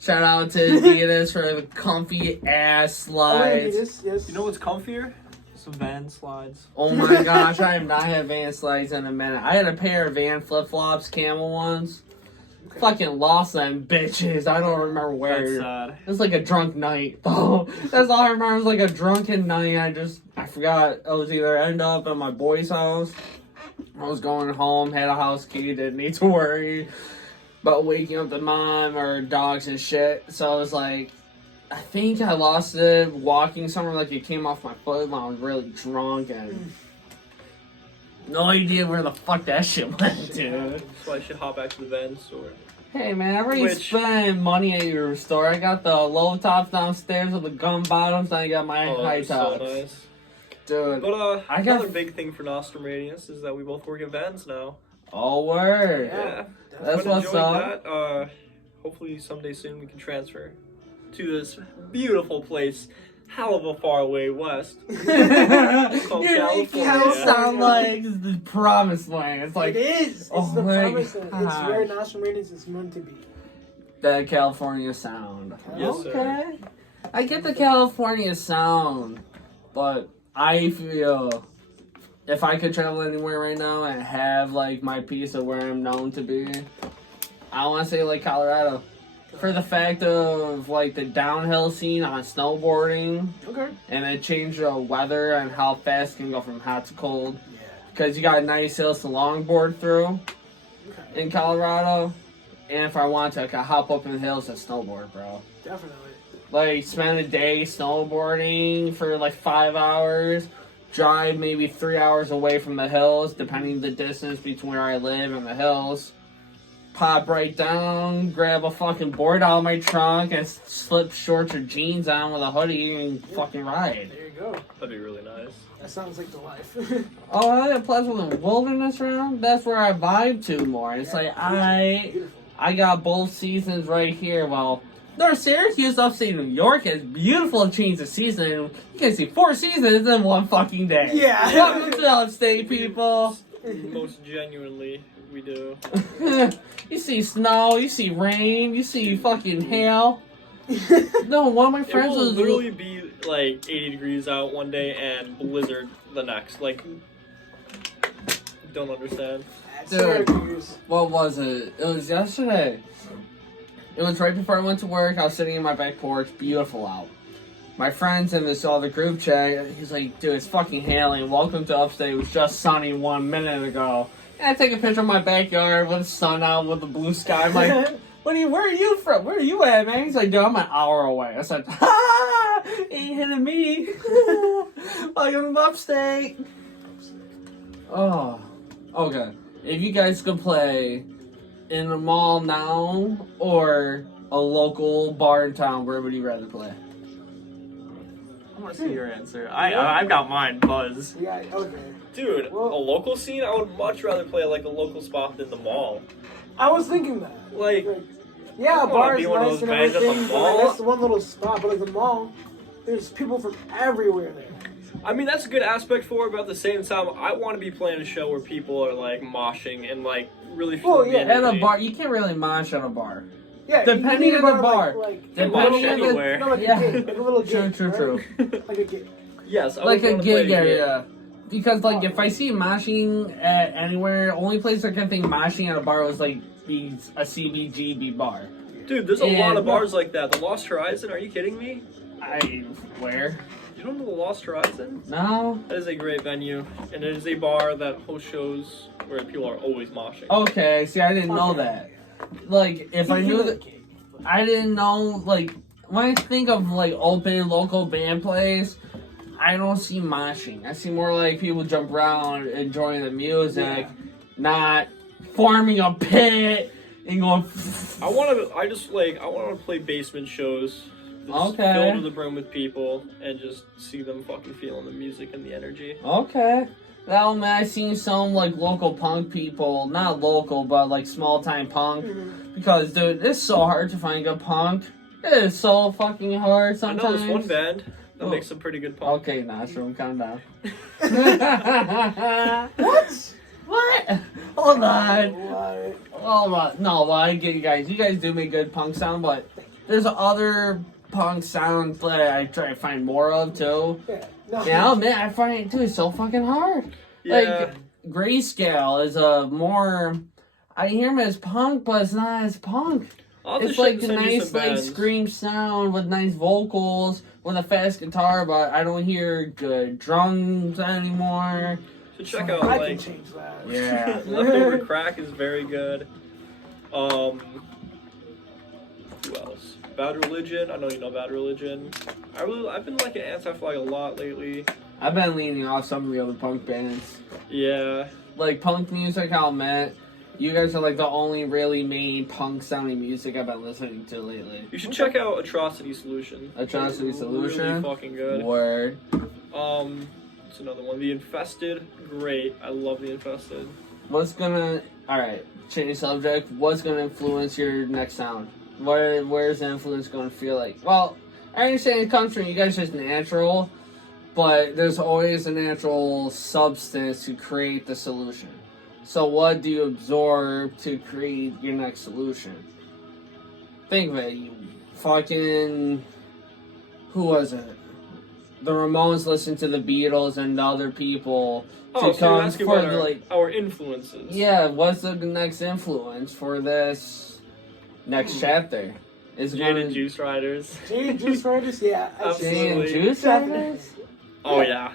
Shout out to Adidas for the comfy ass Oh, slides. Adidas, yes. You know what's comfier? Some Van slides. Oh my gosh, I have not had Van slides in a minute. I had a pair of Van flip flops, camel ones. Okay. Fucking lost them bitches. I don't remember That's where. sad. It was like a drunk night. Oh, that's all I remember. It was like a drunken night. I forgot. I was either end up at my boy's house. I was going home, had a house key, didn't need to worry about waking up the mom or dogs and shit. So I was like, I think I lost it walking somewhere, like it came off my foot when I was really drunk and no idea where the fuck that shit went, dude. So I should hop back to the Van store. Hey man, I already Which- spent money at your store. I got the low tops downstairs with the gum bottoms, and I got my Oh, high that's so tops. nice. Dude. But I got- another big thing for Nostrum Radiance is that we both work at Vans now. Oh, word. Yeah. That's Been what's enjoying up. that. Hopefully someday soon we can transfer to this beautiful place, hell of a far away west. You're making California. it sound like the promised land. It's like it is. It's oh the my promise land. It's gosh. where Nostrum Radiance is meant to be. that California sound. Yes, okay. sir. I get the California sound, but I feel if I could travel anywhere right now and have like my piece of where I'm known to be, I want to say like Colorado. For the fact of like the downhill scene on snowboarding Okay. and then change the weather and how fast it can go from hot to cold. Yeah. Because you got nice hills to longboard through Okay. in Colorado. And if I want to, I could hop up in the hills and snowboard, bro. Definitely. Like, spend a day snowboarding for like 5 hours, drive maybe 3 hours away from the hills, depending the distance between where I live and the hills. Pop right down, grab a fucking board out of my trunk, and slip shorts or jeans on with a hoodie and fucking ride. There you go. That'd be really nice. That sounds like the life. Oh, yeah, plus with the wilderness around, that's where I vibe to more. It's like, Beautiful. I got both seasons right here. Well, North Syracuse, upstate New York, has beautiful change of season. You can see 4 seasons in one fucking day. Yeah. Welcome to upstate, people. Most genuinely, we do. You see snow, you see rain, you see fucking hail. No, one of my It friends will was literally be like 80 degrees out one day and blizzard the next. Like, don't understand. At Dude. Syracuse. What was it? It was yesterday. It was right before I went to work. I was sitting in my back porch. Beautiful out. My friends in this other group chat, he's like, dude, it's fucking hailing. Welcome to upstate. It was just sunny 1 minute ago. And I take a picture of my backyard with the sun out, with the blue sky. I'm like, where are you from? Where are you at, man? He's like, dude, I'm an hour away. I said, ha! Ain't hitting me. Welcome to upstate. Oh, okay. If you guys could play in a mall now or a local bar in town, where would you rather play? I want to see your answer. I've got mine, Buzz. Yeah, okay. Dude, Well- a local scene, I would much rather play like a local spot than the mall. I was thinking that. Like, Yeah, I a don't wanna bar be is one of nice those and guys at the everything, but mall. like, that's the one little spot. But like the mall, there's people from everywhere there. I mean, that's a good aspect for it, but at the same time, I want to be playing a show where people are like moshing and like really Well, feeling yeah, the At a energy. bar, you can't really mosh at a bar. Yeah, Depending you on need the to bar. Like, Can Depending mosh on the- anywhere. No, like Yeah. a gig, like a little True, gig. true, right? Like a gig. Yes, I Like would a wanna play gig area. Because, like, if I see moshing at anywhere, only place I can think moshing at a bar was, like, be a CBGB bar. Dude, there's a lot of And- bars like that. The Lost Horizon, are you kidding me? Where? You don't know the Lost Horizon? No? That is a great venue, and it is a bar that hosts shows where people are always moshing. Okay, see, I didn't know Okay. that. Like, if I He knew was a that, gig. I didn't know, like, when I think of, like, open local band plays, I don't see moshing. I see more like people jump around enjoying the music, not forming a pit and going. I want to play basement shows. Just Okay. Fill to the brim with people and just see them fucking feeling the music and the energy. Okay. Well, man, I seen some like local punk people, not local, but like small time punk. Because dude, it's so hard to find good punk. It is so fucking hard sometimes. I know there's one band that makes some pretty good punk. Okay, Nostrum, calm down. What? What? Hold on. What? Hold on. No, well, I get you guys. You guys do make good punk sound, but there's other punk sounds that I try to find more of too. Yeah. No. Yeah, I'll admit, I find it too. It's so fucking hard. Yeah. Like Grayscale is a more. I hear him as punk, but it's not as punk. It's like a nice, like scream sound with nice vocals with a fast guitar, but I don't hear good drums anymore. So check out I like can change that. Yeah. Leftover Crack is very good. Who else? Bad Religion. I know you know Bad Religion. I've been liking Anti-Flag a lot lately. I've been leaning off some of the other punk bands. Yeah. Like punk music, I'll admit. You guys are like the only really main punk sounding music I've been listening to lately. You should check out Atrocity Solution. Atrocity Solution. Really fucking good. Word. It's another one. The Infested. Great. I love The Infested. Alright, change subject. What's gonna influence your next sound? Where's the influence gonna feel like? Well, I understand it comes from you guys just natural, but there's always a natural substance to create the solution. So what do you absorb to create your next solution? Think of it. You fucking... Who was it? The Ramones listened to the Beatles and other people Oh, to so you're come asking for about the, like... our influences. Yeah, what's the next influence for this next chapter? Is Jane and Juice Riders. Jane and Juice Riders? Yeah. Jane and Absolutely. Juice Riders? Oh, yeah.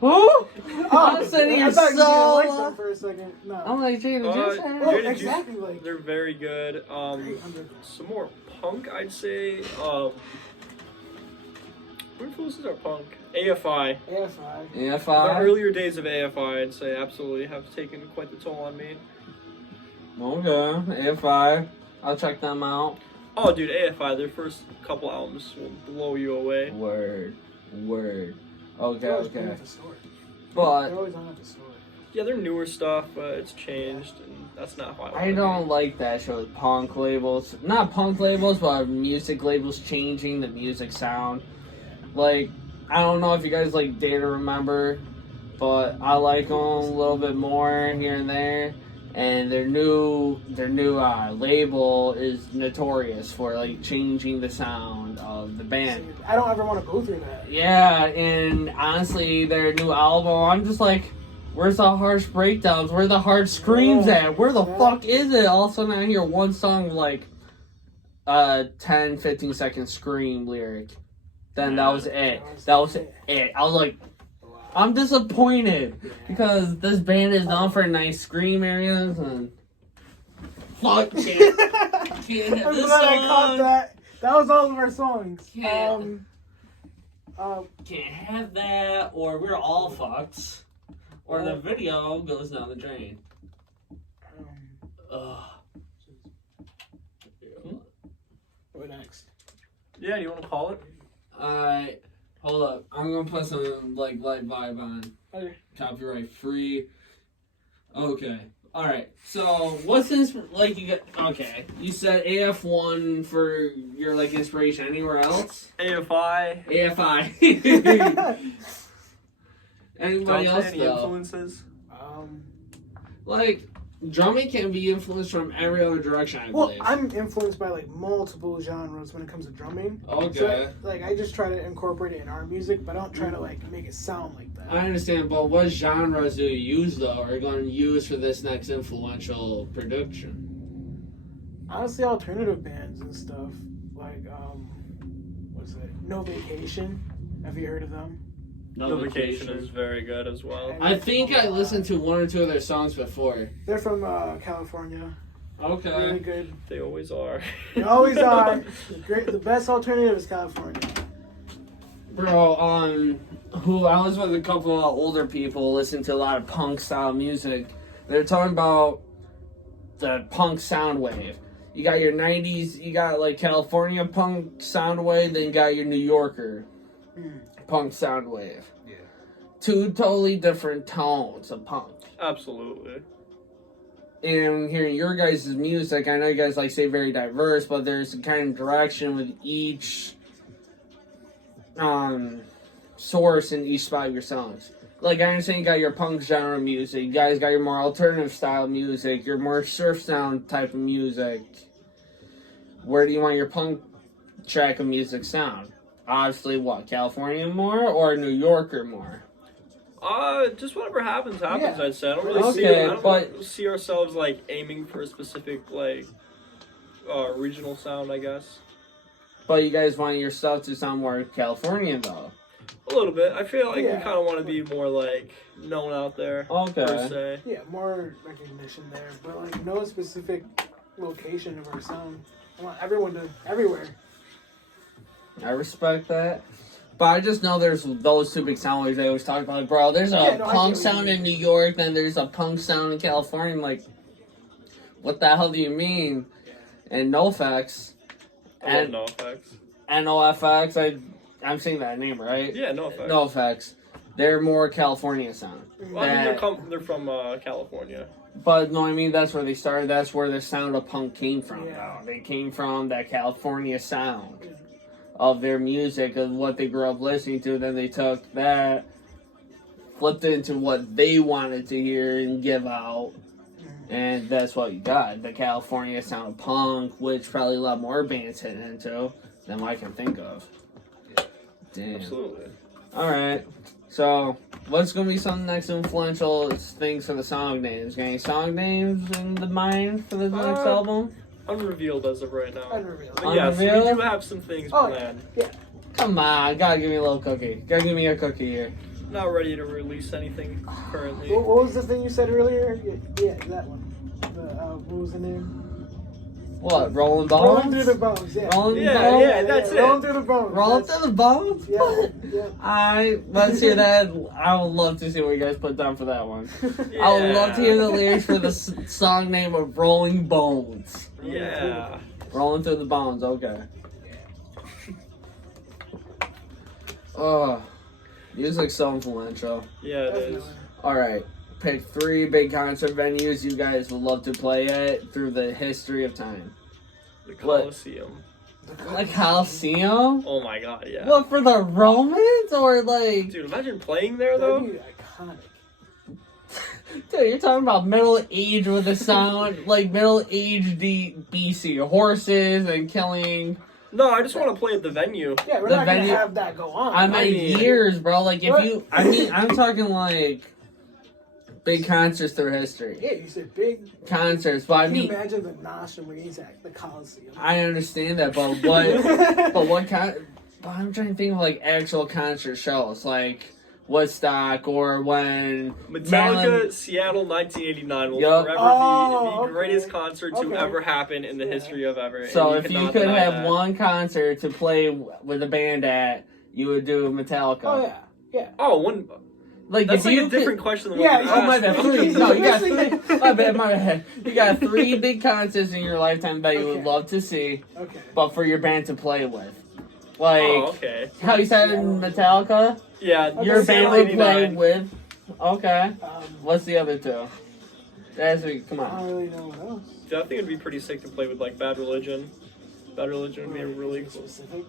Who? Oh, I'm sitting here I thought you didn't like so... them for a second. No. I'm like, Jane and Juice Riders? Oh, Jane and exactly Juice, like. they're very good. Great underground. Some more punk, I'd say. What influences are punk? AFI. AFI. Yeah, The five. earlier days of AFI, I'd say, absolutely have taken quite the toll on me. Okay, AFI. I'll check them out. Oh, dude, AFI, their first couple albums will blow you away. Word. Okay, They're always okay. at the store. But They're always on at the store. Yeah, they're newer stuff, but it's changed, and that's not how I don't like that shit with punk labels. Not punk labels, but music labels changing the music sound. Like, I don't know if you guys like Data Remember, but I like them a little bit more here and there. And their new label is notorious for like changing the sound of the band. I don't ever want to go through that. Yeah, and honestly, their new album, I'm just like, where's the harsh breakdowns? Where the hard screams at? Where the fuck is it? All of a sudden I hear one song with like 10, 15 second scream lyric. Then that was it. That was it. I was like, I'm disappointed because this band is known for nice scream areas and fuck can't I'm hit glad this I caught song. that. That was all of our songs. Can't have that, or we're all fucked, or the video goes down the drain. Ugh. What next? Yeah, do you want to call it? Alright, hold up. I'm gonna put some like light vibe on. Okay. Copyright free. Okay. Alright. So what's this like you got okay. You said AF1 for your like inspiration. Anywhere else? AFI. AFI. Anybody Don't else say any though? influences. Like drumming can be influenced from every other direction, I Well, believe. I'm influenced by like multiple genres when it comes to drumming. Okay. So, like I just try to incorporate it in our music, but I don't try to like make it sound like that. I understand, but what genres do you use though? Are you going to use for this next influential production? Honestly, alternative bands and stuff like what's it? No Vacation. Have you heard of them? No Vacation is very good as well. I think I listened to one or two of their songs before. They're from California. Okay. Really good. They always are. They always are. Great. The best alternative is California. Bro, who I was with a couple of older people listening to a lot of punk style music. They're talking about the punk sound wave. You got your 90s, you got like California punk sound wave, then you got your New Yorker punk sound wave. Yeah. Two totally different tones of punk. Absolutely. And hearing your guys' music, I know you guys like say very diverse, but there's a kind of direction with each source in each spot of your songs. Like I understand you got your punk genre music, you guys got your more alternative style music, your more surf sound type of music. Where do you want your punk track of music sound? Obviously, what, California more or New Yorker more? Just whatever happens, Yeah. I'd say. I don't really see ourselves like aiming for a specific like regional sound, I guess. But you guys want your stuff to sound more Californian though. A little bit. I feel like we Yeah. kind of want to be more like known out there. Okay. Per se. Yeah, more recognition there, but like no specific location of our sound. I want everyone to everywhere. I respect that. But I just know there's those two big sound waves they always talk about. Like, bro, there's a Yeah, no, I punk get what you sound mean. in New York, then there's a punk sound in California. I'm like, what the hell do you mean? And NoFX. I love NoFX. And NoFX, I'm saying that name, right? Yeah, NoFX. NoFX. They're more California sound. Well, I mean, they're from California. But no, I mean that's where they started. That's where the sound of punk came from. Yeah. Though. They came from that California sound of their music, of what they grew up listening to. Then they took that, flipped it into what they wanted to hear and give out, and that's what you got. The California sound of punk, which probably a lot more bands hit into than I can think of. Damn. Absolutely. All right. So, what's going to be some next influential things for the song names? Got any song names in the mind for the next album? Unrevealed as of right now. Unrevealed. But yes, we Unrevealed? do have some things Oh, planned. yeah. Come on, gotta give me a little cookie. Gotta give me a cookie here. Not ready to release anything currently. What was the thing you said earlier? Yeah, that one. What was the name? What? Rolling Bones? Rolling through the bones. Yeah. Rolling Yeah, Bones? yeah, that's it. Rolling through the bones. Rolling That's- through the bones? Yeah. Yeah. Let's hear that. I would love to see what you guys put down for that one. Yeah. I would love to hear the lyrics for the song name of Rolling Bones. Yeah. Rolling through the bones, okay. Oh, music's so influential. Yeah, it is. Definitely. Alright, pick 3 big concert venues you guys would love to play at through the history of time. The What? Coliseum. Like Coliseum? Oh my god, yeah. What, for the Romans? Or like... Dude, imagine playing there That'd though. be iconic. Dude, you're talking about Middle Age with the sound, like Middle Age BC, horses and killing. No, I just want to play at the venue. Yeah, we're The not venue- gonna have that go on. I mean, years, bro. Like, if What? you, I mean, I'm talking like big concerts through history. Yeah, you said big. Concerts, but I Can you mean, imagine the Nostrum when he's at the Coliseum? I understand that, but what, but what kind, but I'm trying to think of like actual concert shows, like Woodstock or when Metallica, Marilyn- Seattle, 1989 will Yup. forever Oh, be the okay. greatest concert to Okay. ever happen in the Yeah. history of ever. So and if you cannot could deny have that. one concert to play with a band at, you would do Metallica. Oh yeah, yeah. Oh, one. Like That's if like you a different could, question than Yeah, what you oh my asked. bad, three. No, you got three. My bad. You got 3 big concerts in your lifetime that you would Okay. love to see, Okay. but for your band to play with. Like Oh, okay. how you said in Metallica, Yeah, your band Seattle would play 89. with. Okay. Um, What's the other 2? That's come I on. don't really know what else. Dude, I think it'd be pretty sick to play with like Bad Religion. Bad Religion would be a really cool. specific.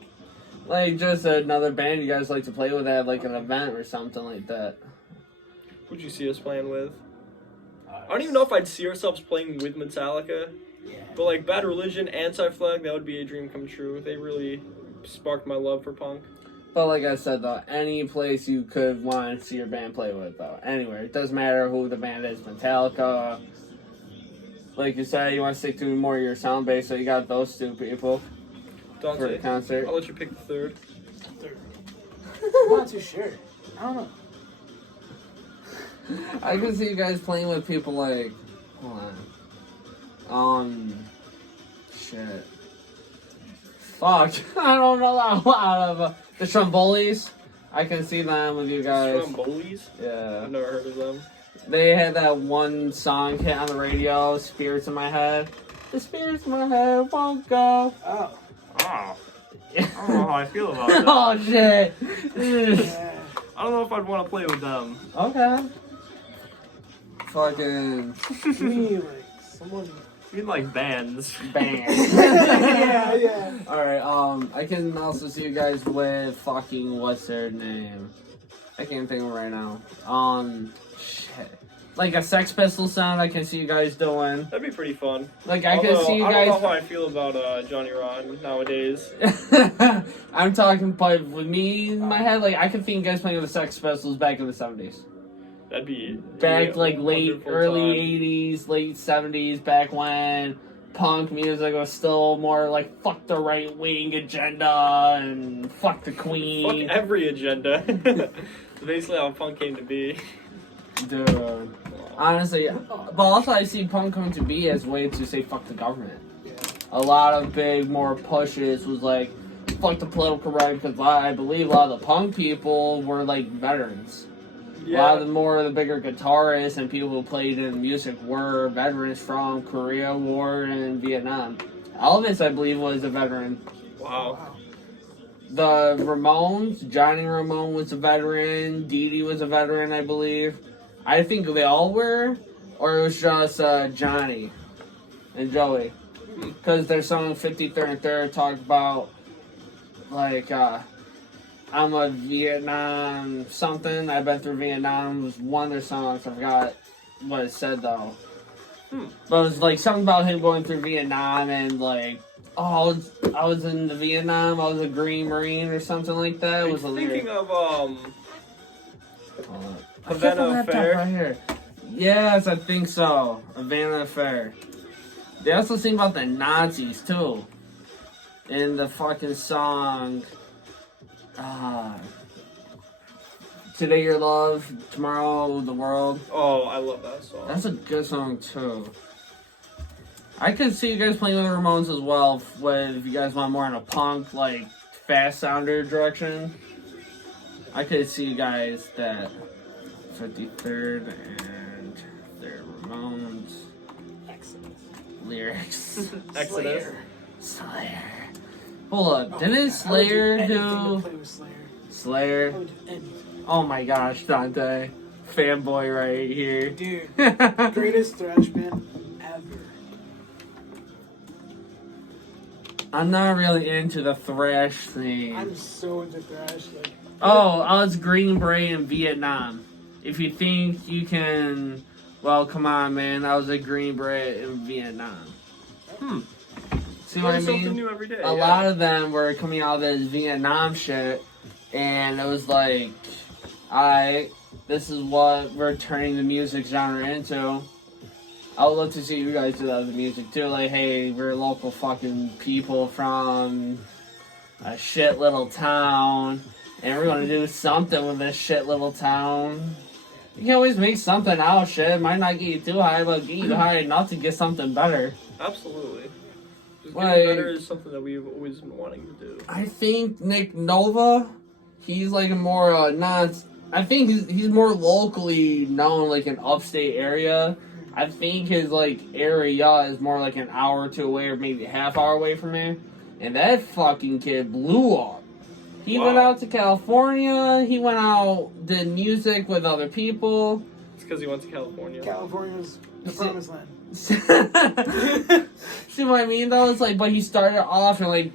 Like just another band you guys like to play with at like an event or something like that. Who'd you see us playing with? I don't even know if I'd see ourselves playing with Metallica, Yeah. but like Bad Religion, Anti-Flag, that would be a dream come true. They really sparked my love for punk. But like I said though, any place you could want to see your band play with though. Anywhere. It doesn't matter who the band is, Metallica. Like you said, you want to stick to more your sound base, so you got those 2 people for the Dante, concert. I'll let you pick the third. I'm not too sure. I don't know. I can see you guys playing with people like, hold on. Shit. Fuck. I don't know a lot of The Stromboli's. I can see them with you guys. Stromboli's? Yeah. I've never heard of them. They had that one song hit on the radio, Spirits in My Head. The spirits in my head won't go. Oh. Oh. I don't know how I feel about that. Oh, shit. Yeah. I don't know if I'd want to play with them. Okay. Fucking Me, like, someone. You mean like bands? band. Yeah. Alright, I can also see you guys with fucking, what's their name? I can't think of it right now. Shit. Like a Sex Pistol sound I can see you guys doing. That'd be pretty fun. Like I can see you I guys. don't know how I feel about Johnny Ron nowadays. I'm talking, but with me in my head, like I can think you guys playing with the Sex Pistols back in the 70s. That'd be Back like late, wonderful early time. 80s, late 70s, back when punk music was still more like fuck the right wing agenda and fuck the queen. Fuck every agenda. It's basically how punk came to be. Dude. Honestly, but also I see punk come to be as a way to say fuck the government. Yeah. A lot of big more pushes was like fuck the political right because I believe a lot of the punk people were like veterans. A lot of the more the bigger guitarists and people who played in music were veterans from Korea War and Vietnam. Elvis, I believe, was a veteran. Wow. The Ramones, Johnny Ramone was a veteran. Dee Dee was a veteran, I believe. I think they all were, or it was just Johnny and Joey. Because their song 53rd and 3rd talked about, like, I'm a Vietnam something. I've been through Vietnam was one of their songs. I forgot what it said, though. But it was, like, something about him going through Vietnam and, like, oh, I was in the Vietnam. I was a Green Marine or something like that. It was a Thinking lyric. of I got the Havana laptop Affair. right here. Yes, I think so. Havana Affair. They also sing about the Nazis too. In the fucking song. Today your love, tomorrow the world. Oh, I love that song. That's a good song too. I could see you guys playing with the Ramones as well, if you guys want more in a punk, like fast sounder direction. I could see you guys that 53rd and their Ramones lyrics. Exodus. Slayer. Hold up, didn't I would Slayer anything do to play with Slayer. I Slayer? would do anything. Oh my gosh, Dante. Fanboy right here. Dude, greatest thrash band ever. I'm not really into the thrash thing. I'm so into thrash. Like, Oh, I was Green Beret in Vietnam. If you think you can, well, come on, man. I was a Green Beret in Vietnam. See what I Learn something mean? new every day. A lot of them were coming out of this Vietnam shit, and it was like, alright, this is what we're turning the music genre into. I would love to see you guys do that with the music too. Like, hey, we're local fucking people from a shit little town, and we're gonna do something with this shit little town. You can always make something out, shit. Might not get you too high, but get you high enough to get something better. Absolutely. Just Like- getting better is something that we've always been wanting to do. I think Nick Nova, he's like a more I think he's more locally known, like an upstate area. I think his like area is more like an hour or two away, or maybe a half hour away from me. And that fucking kid blew up. He went Wow. out to California. He went out, did music with other people. It's because he went to California. California's the See- promised land. See what I mean though? It's like, but he started off in like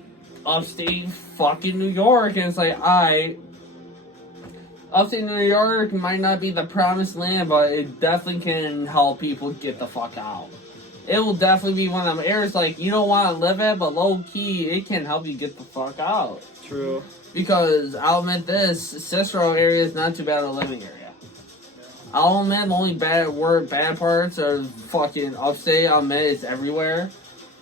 upstate fucking New York, and it's like, upstate New York might not be the promised land, but it definitely can help people get the fuck out. It will definitely be one of them areas like you don't want to live it, but low key it can help you get the fuck out. True. Because I'll admit this, Cicero area is not too bad of a living area. I'll admit the only bad parts are fucking upstate. I'll admit it's everywhere.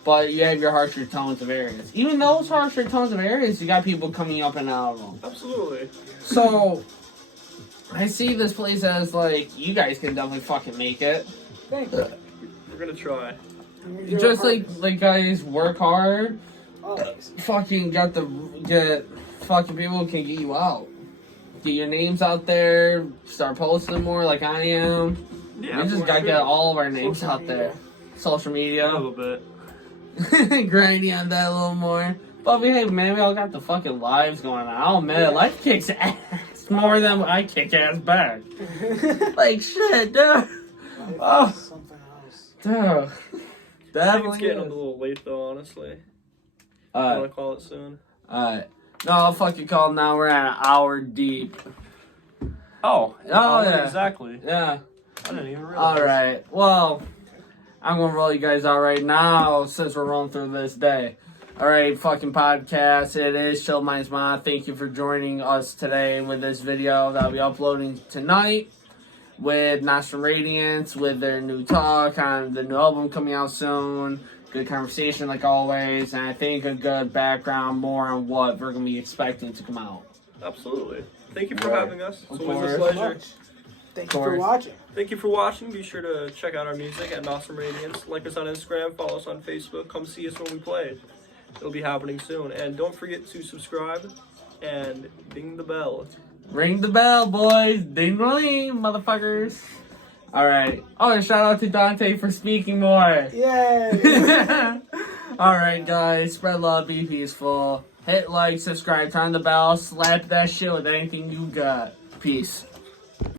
But you have your harsher tones of areas. Even those harsher tones of areas, you got people coming up and out of them. Absolutely. So, I see this place as like, you guys can definitely fucking make it. Thanks. We're gonna try. Just like guys work hard. Always. Fucking get fucking people can get you out. Get your names out there. Start posting more like I am. Yeah, We just gotta get all of our names out there. Social a media. little bit. Grinding on that a little more. But hey, man, we all got the fucking lives going on. Oh man, life kicks ass more than I kick ass back. Like shit, dude. Oh, Something else. dude. I think it's Definitely. getting a little late though, honestly. I Alright, want to call it soon. alright. No, I'll fucking call now. We're at an hour deep. Oh, yeah. exactly. Yeah. I didn't even realize. Alright. Well, I'm gonna roll you guys out right now since we're rolling through this day. Alright, fucking podcast. It is Chill Minds Mod. Thank you for joining us today with this video that I'll be uploading tonight with Nostrum Radiance, with their new talk on the new album coming out soon. Good conversation like always, and I think a good background more on what we're gonna be expecting to come out. Absolutely. Thank you for Right. having us. It's Of always a course. pleasure. Thank you for watching. Thank you for watching. Be sure to check out our music at Nostrum Radiance. Like us on Instagram, follow us on Facebook. Come see us when we play. It'll be happening soon. And don't forget to subscribe and ding the bell. Ring the bell, boys. Ding the ling, motherfuckers. Alright. Oh, and shout out to Dante for speaking more. Yay! Alright, guys. Spread love, be peaceful. Hit like, subscribe, turn the bell, slap that shit with anything you got. Peace.